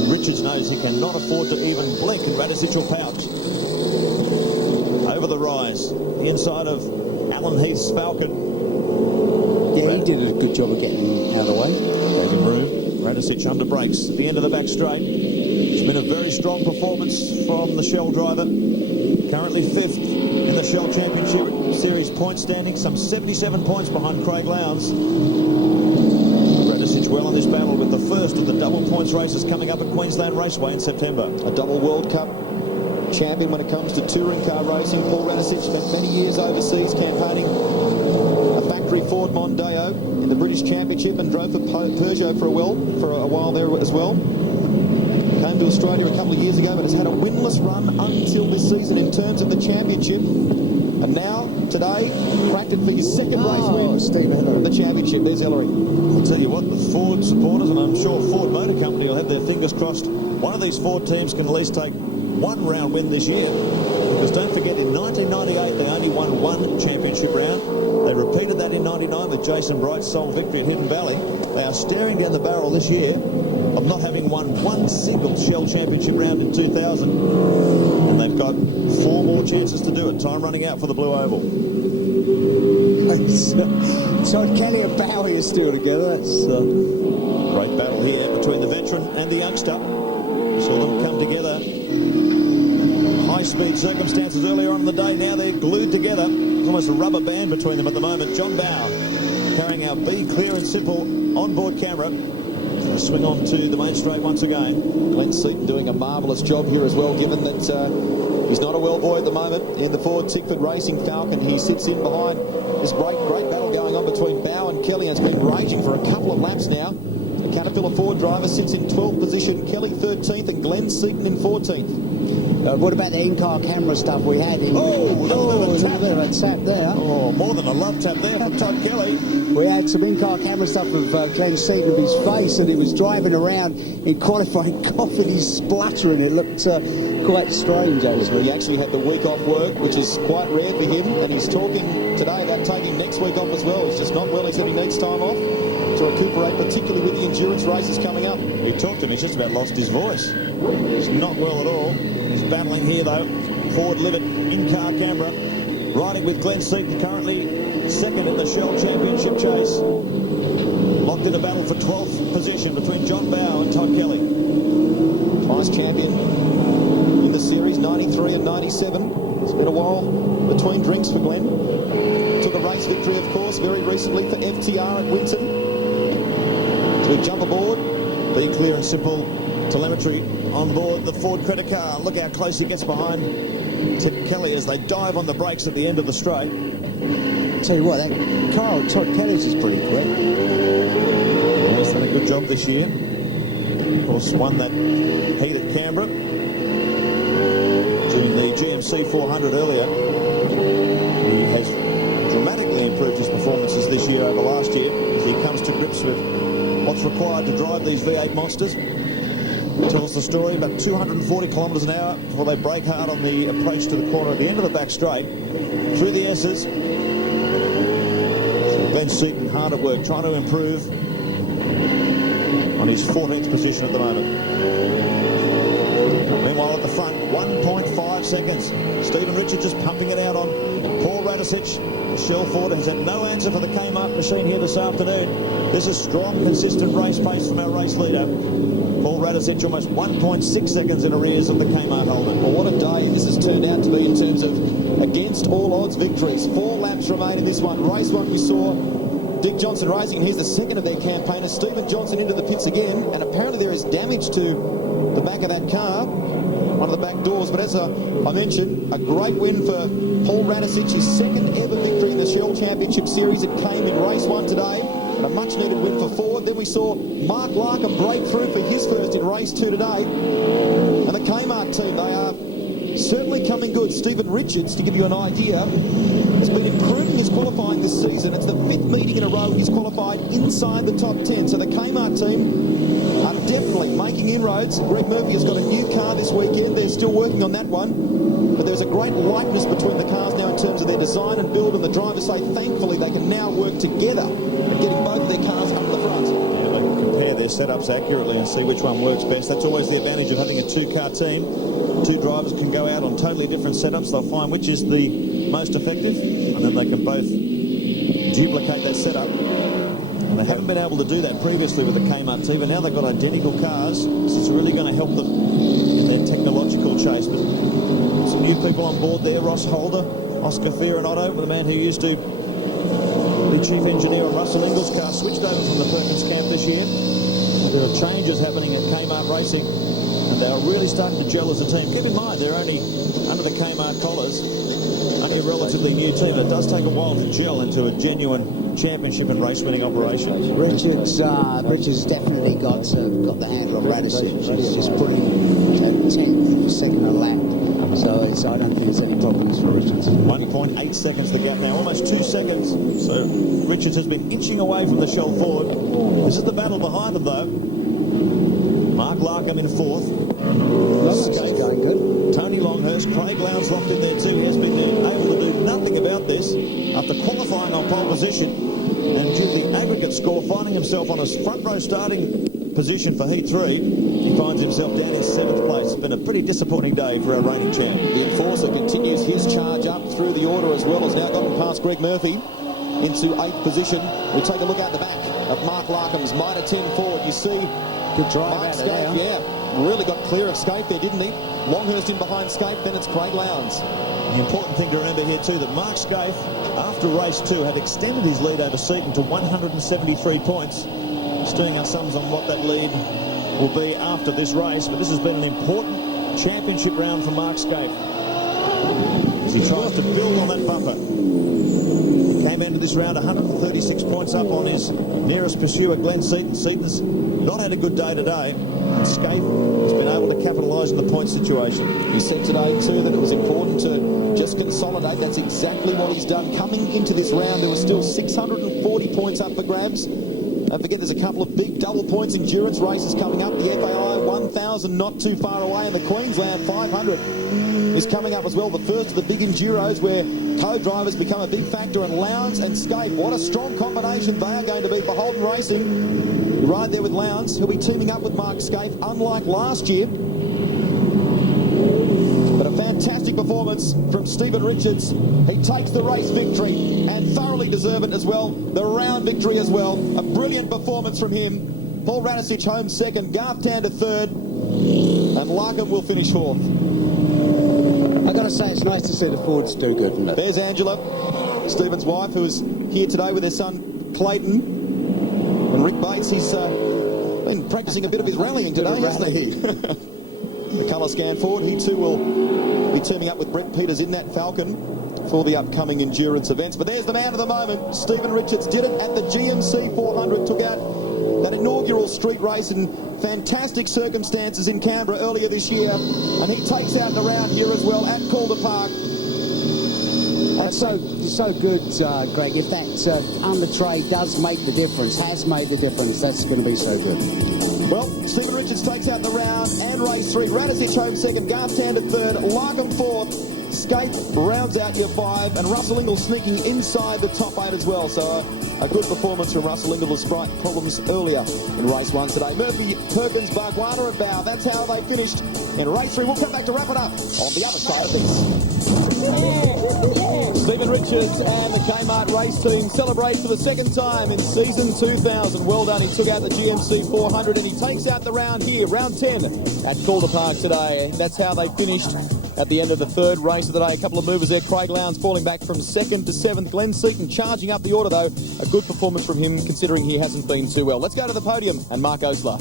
Richards knows he cannot afford to even blink, and Radisich will pout. Over the rise, the inside of Alan Heath's Falcon. Yeah, he did a good job of getting out of the way. Gave him room. Radisich under brakes at the end of the back straight. It's been a very strong performance from the Shell driver. Currently 5th in the Shell Championship Series point standing, some 77 points behind Craig Lowndes. Radisich well on this battle with the first of the double points races coming up at Queensland Raceway in September. A double World Cup champion when it comes to touring car racing. Paul Radisich spent many years overseas campaigning a factory Ford Mondeo in the British Championship and drove for Peugeot for a while there as well. Came to Australia a couple of years ago, but has had a winless run until this season in terms of the championship. And now, today, cracked it for his second race win of the championship. There's Ellery. I'll tell you what, the Ford supporters, and I'm sure Ford Motor Company will have their fingers crossed, one of these Ford teams can at least take one round win this year. Because don't forget, in 1998, they only won one championship round. They repeated that in 99 with Jason Bright's sole victory at Hidden Valley. They are staring down the barrel this year of not having won one single Shell Championship round in 2000. And they've got 4 more chances to do it. Time running out for the Blue Oval. Todd Kelly and Bowie are still together. That's great battle here between the veteran and the youngster. Saw them come together. High-speed circumstances earlier on in the day. Now they're glued together. There's almost a rubber band between them at the moment. John Bowe carrying our Be Clear and Simple onboard camera. Swing on to the main straight once again. Glenn Seaton doing a marvellous job here as well, given that he's not a well boy at the moment in the Ford Tickford Racing Falcon. He sits in behind this great battle going on between Bowe and Kelly. It's been raging for a couple of laps now. The Caterpillar Ford driver sits in 12th position, Kelly 13th and Glenn Seaton in 14th. What about the in-car camera stuff we had? A little bit of a tap there. Oh, more than a love tap there from Todd Kelly. We had some in-car camera stuff of Glenn Seaton of his face, and he was driving around in qualifying, coughing, he's spluttering. It looked quite strange, actually. He actually had the week off work, which is quite rare for him, and he's talking today about taking next week off as well. He's just not well. He said he needs time off to recuperate, particularly with the endurance races coming up. We talked to him, he's just about lost his voice. He's not well at all. He's battling here, though. Ford Livet in-car camera. Riding with Glenn Seaton, currently second in the Shell Championship chase. Locked in a battle for 12th position between John Bowe and Todd Kelly. Vice champion in the series, 93 and 97. It's been a while between drinks for Glenn. Took a race victory, of course, very recently for FTR at Winton. So we jump aboard. Be Clear and Simple telemetry on board the Ford credit car. Look how close he gets behind Tip Kelly as they dive on the brakes at the end of the straight. Tell you what, that car of Todd Kelly's is pretty quick. He's done a good job this year. Of course, won that heat at Canberra during the GMC 400 earlier. He has dramatically improved his performances this year over last year as he comes to grips with what's required to drive these V8 monsters. Tells the story about 240 kilometres an hour before they brake hard on the approach to the corner at the end of the back straight. Through the S's. So Glenn Seaton hard at work trying to improve on his 14th position at the moment. Meanwhile at the front, 1.5 seconds. Stephen Richards just pumping it out on Paul Radisich. Shell Ford has had no answer for the Kmart machine here this afternoon. This is strong, consistent race pace from our race leader. Paul Radisich almost 1.6 seconds in arrears of the Kmart holder. Well, what a day this has turned out to be in terms of against all odds victories. 4 laps remain in this one. Race 1 we saw Dick Johnson racing, and here's the second of their campaigners. Stephen Johnson into the pits again, and apparently there is damage to the back of that car, one of the back doors. But as I mentioned, a great win for Paul Radisich, his second ever victory in the Shell Championship Series. It came in race 1 today. A much-needed win for Ford. Then we saw Mark Larkham break through for his first in race 2 today. And the Kmart team, they are certainly coming good. Stephen Richards, to give you an idea, has been improving his qualifying this season. It's the 5th meeting in a row he's qualified inside the top 10. So the Kmart team are definitely making inroads. Greg Murphy has got a new car this weekend. They're still working on that one. But there's a great likeness between the cars now in terms of their design and build, and the drivers say thankfully they can now work together at getting both of their cars up the front. Yeah, they can compare their setups accurately and see which one works best. That's always the advantage of having a two-car team. Two drivers can go out on totally different setups. They'll find which is the most effective, and then they can both duplicate that setup. And they haven't been able to do that previously with the Kmart team, but now they've got identical cars, so it's really going to help them in their technological chase. But some new people on board there: Ross Holder, Oscar Fiorinato, the man who used to be chief engineer on Russell Ingall's car, switched over from the Perkins camp this year. There are changes happening at Kmart Racing, and they are really starting to gel as a team. Keep in mind, they're only under the Kmart collars, only a relatively new team. It does take a while to gel into a genuine championship and race-winning operation. Richards definitely got the handle of Radisich. He's just putting at 10th second a lap. So I don't think there's any problems for Richards. 1.8 seconds the gap now, almost 2 seconds. So Richards has been inching away from the Shell Ford. This is the battle behind them, though. Mark Larkham in 4th. That's going good. Tony Longhurst, Craig Lowndes locked in there too. He has been able to do nothing about this after qualifying on pole position, and due to the aggregate score, finding himself on his front row starting position for Heat 3, he finds himself down in 7th place. It's been a pretty disappointing day for our reigning champ. The Enforcer continues his charge up through the order as well. Has now gotten past Greg Murphy into 8th position. We take a look out the back of Mark Larkham's Mitre 10 Ford. You see good drive Mark out Scape, there. really got clear of Scape there, didn't he? Longhurst in behind Scape, then it's Craig Lowndes. The important thing to remember here too, that Mark Scaife, after race 2, had extended his lead over Seaton to 173 points. Just doing our sums on what that lead will be after this race, but this has been an important championship round for Mark Scaife as he tries to build on that bumper. Came into this round 136 points up on his nearest pursuer, Glenn Seaton. Seaton's not had a good day today, and Scaife has been able to capitalise on the point situation. He said today too that it was important to just consolidate. That's exactly what he's done. Coming into this round, there were still 640 points up for grabs. Don't forget, there's a couple of big double points endurance races coming up. The FAI 1000 not too far away, and the Queensland 500 is coming up as well. The first of the big enduros where co-drivers become a big factor, and Lowndes and Scaife, what a strong combination they are going to be for Holden Racing. Right there with Lowndes, who'll be teaming up with Mark Scaife, unlike last year. But a fantastic performance from Stephen Richards. He takes the race victory, and thoroughly deserved as well. The round victory as well. A brilliant performance from him. Paul Radisich home 2nd, Garth Tander 3rd, and Larkham will finish 4th. I've got to say, it's nice to see the Fords do good, isn't it? There's Angela, Stephen's wife, who is here today with their son Clayton. And Rick Bates, he's been practicing a bit of his rallying today, hasn't he? The colour scan forward, he too will be teaming up with Brett Peters in that Falcon for the upcoming endurance events. But there's the man of the moment. Stephen Richards did it at the GMC 400, took out that inaugural street race in fantastic circumstances in Canberra earlier this year, and he takes out the round here as well at Calder Park. That's so good, Greg. If that under-trade does make the difference, has made the difference, that's going to be so good. Well, Stephen Richards takes out the round and race 3. Radisich home 2nd, Garth Tander 3rd, Larkham 4th, Scaife rounds out your 5, and Russell Ingall sneaking inside the top 8 as well. So a good performance from Russell Ingall, despite problems earlier in race 1 today. Murphy, Perkins, Bargwanna and Bow. That's how they finished in race 3. We'll come back to wrap it up on the other side of this. Stephen Richards and the Kmart race team celebrate for the 2nd time in season 2000. Well done. He took out the GMC 400 and he takes out the round here, round 10 at Calder Park today. That's how they finished at the end of the 3rd race of the day. A couple of movers there. Craig Lowndes falling back from 2nd to 7th. Glenn Seaton charging up the order, though. A good performance from him, considering he hasn't been too well. Let's go to the podium and Mark Osler.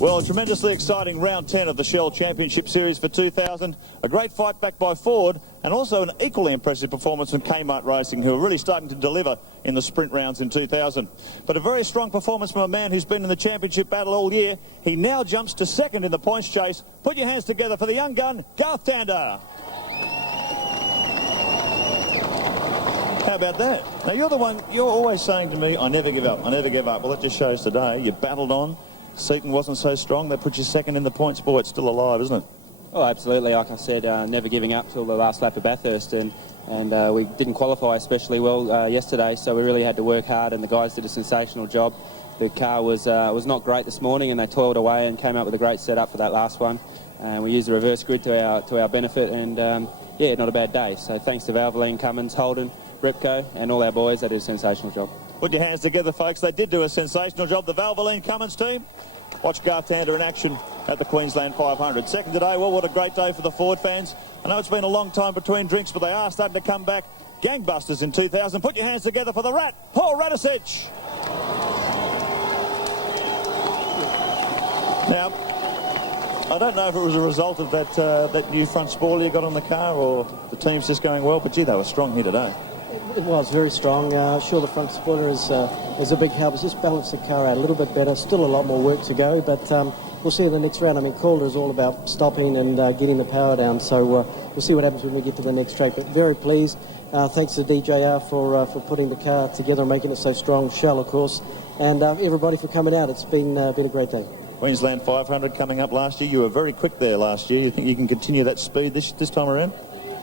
Well, a tremendously exciting round 10 of the Shell Championship Series for 2000. A great fight back by Ford, and also an equally impressive performance from Kmart Racing, who are really starting to deliver in the sprint rounds in 2000. But a very strong performance from a man who's been in the championship battle all year. He now jumps to second in the points chase. Put your hands together for the young gun, Garth Tander. How about that? Now, you're the one, you're always saying to me, I never give up, I never give up. Well, that just shows today. You battled on. Seaton wasn't so strong. That put you second in the points. Boy, it's still alive, isn't it? Oh, absolutely. Like I said, never giving up till the last lap of Bathurst, and we didn't qualify especially well yesterday, so we really had to work hard, and the guys did a sensational job. The car was not great this morning, and they toiled away and came up with a great setup for that last one. And we used the reverse grid to our benefit, and yeah, not a bad day. So thanks to Valvoline, Cummins, Holden, Repco, and all our boys. They did a sensational job. Put your hands together, folks. They did do a sensational job, the Valvoline Cummins team. Watch Garth Tander in action at the Queensland 500. Second today. Well, what a great day for the Ford fans. I know it's been a long time between drinks, but they are starting to come back. Gangbusters in 2000. Put your hands together for the Rat, Paul Radisich. Now, I don't know if it was a result of that new front spoiler you got on the car, or the team's just going well, but gee, they were strong here today. It was very strong. Sure, the front spoiler is a big help. It's just balanced the car out a little bit better. Still a lot more work to go, but we'll see in the next round. I mean, Calder is all about stopping and getting the power down, so we'll see what happens when we get to the next track. But very pleased. Thanks to DJR for putting the car together and making it so strong. Shell, of course, and everybody for coming out. It's been a great day. Queensland 500 coming up last year. You were very quick there last year. You think you can continue that speed this time around?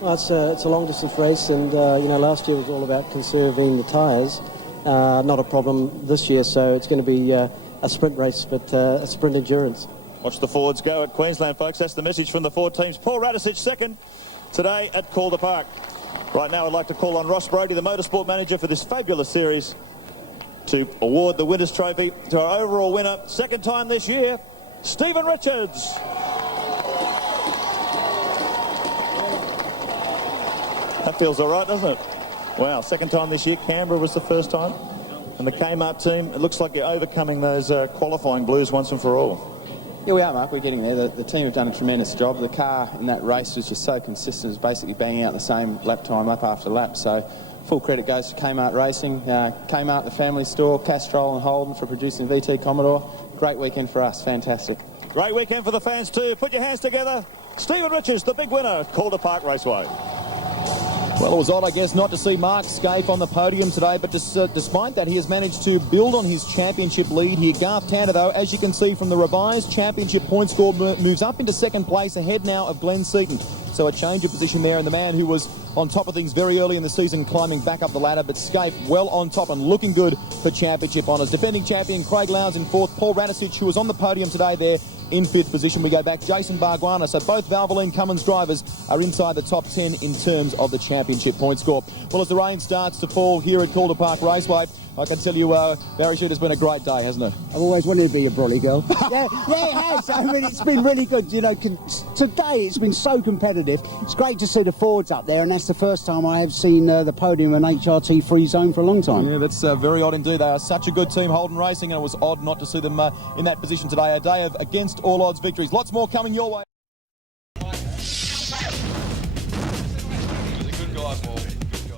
Well, it's a long-distance race, and, last year was all about conserving the tyres. Not a problem this year, so it's going to be a sprint race, but a sprint endurance. Watch the Fords go at Queensland, folks. That's the message from the Ford teams. Paul Radisich second today at Calder Park. Right now, I'd like to call on Ross Brody, the Motorsport manager for this fabulous series, to award the Winners' Trophy to our overall winner, second time this year, Stephen Richards. That feels all right, doesn't it? Wow, second time this year. Canberra was the first time. And the Kmart team, it looks like you're overcoming those qualifying blues once and for all. Yeah, we are, Mark. We're getting there. The team have done a tremendous job. The car in that race was just so consistent. It was basically banging out the same lap time, lap after lap. So full credit goes to Kmart Racing, Kmart, the family store, Castrol and Holden for producing VT Commodore. Great weekend for us. Fantastic. Great weekend for the fans too. Put your hands together. Stephen Richards, the big winner at Calder Park Raceway. Well, it was odd, I guess, not to see Mark Skaife on the podium today, but despite that, he has managed to build on his championship lead here. Garth Tander, though, as you can see from the revised championship point score, moves up into second place, ahead now of Glenn Seaton. So a change of position there, and the man who was on top of things very early in the season climbing back up the ladder, but Skaife well on top and looking good for championship honours. Defending champion Craig Lowndes in fourth, Paul Radisich, who was on the podium today there, in fifth position. We go back, Jason Barguana. So both Valvoline Cummins drivers are inside the top 10 in terms of the championship point score. Well, as the rain starts to fall here at Calder Park Raceway, I can tell you, Barry Shoot, has been a great day, hasn't it? I've always wanted to be a brolly girl. yeah, it has. I mean, it's been really good. You know, today it's been so competitive. It's great to see the Fords up there, and that's the first time I have seen the podium in HRT free zone for a long time. Yeah, that's very odd indeed. They are such a good team, Holden Racing, and it was odd not to see them in that position today. A day of against all odds victories. Lots more coming your way.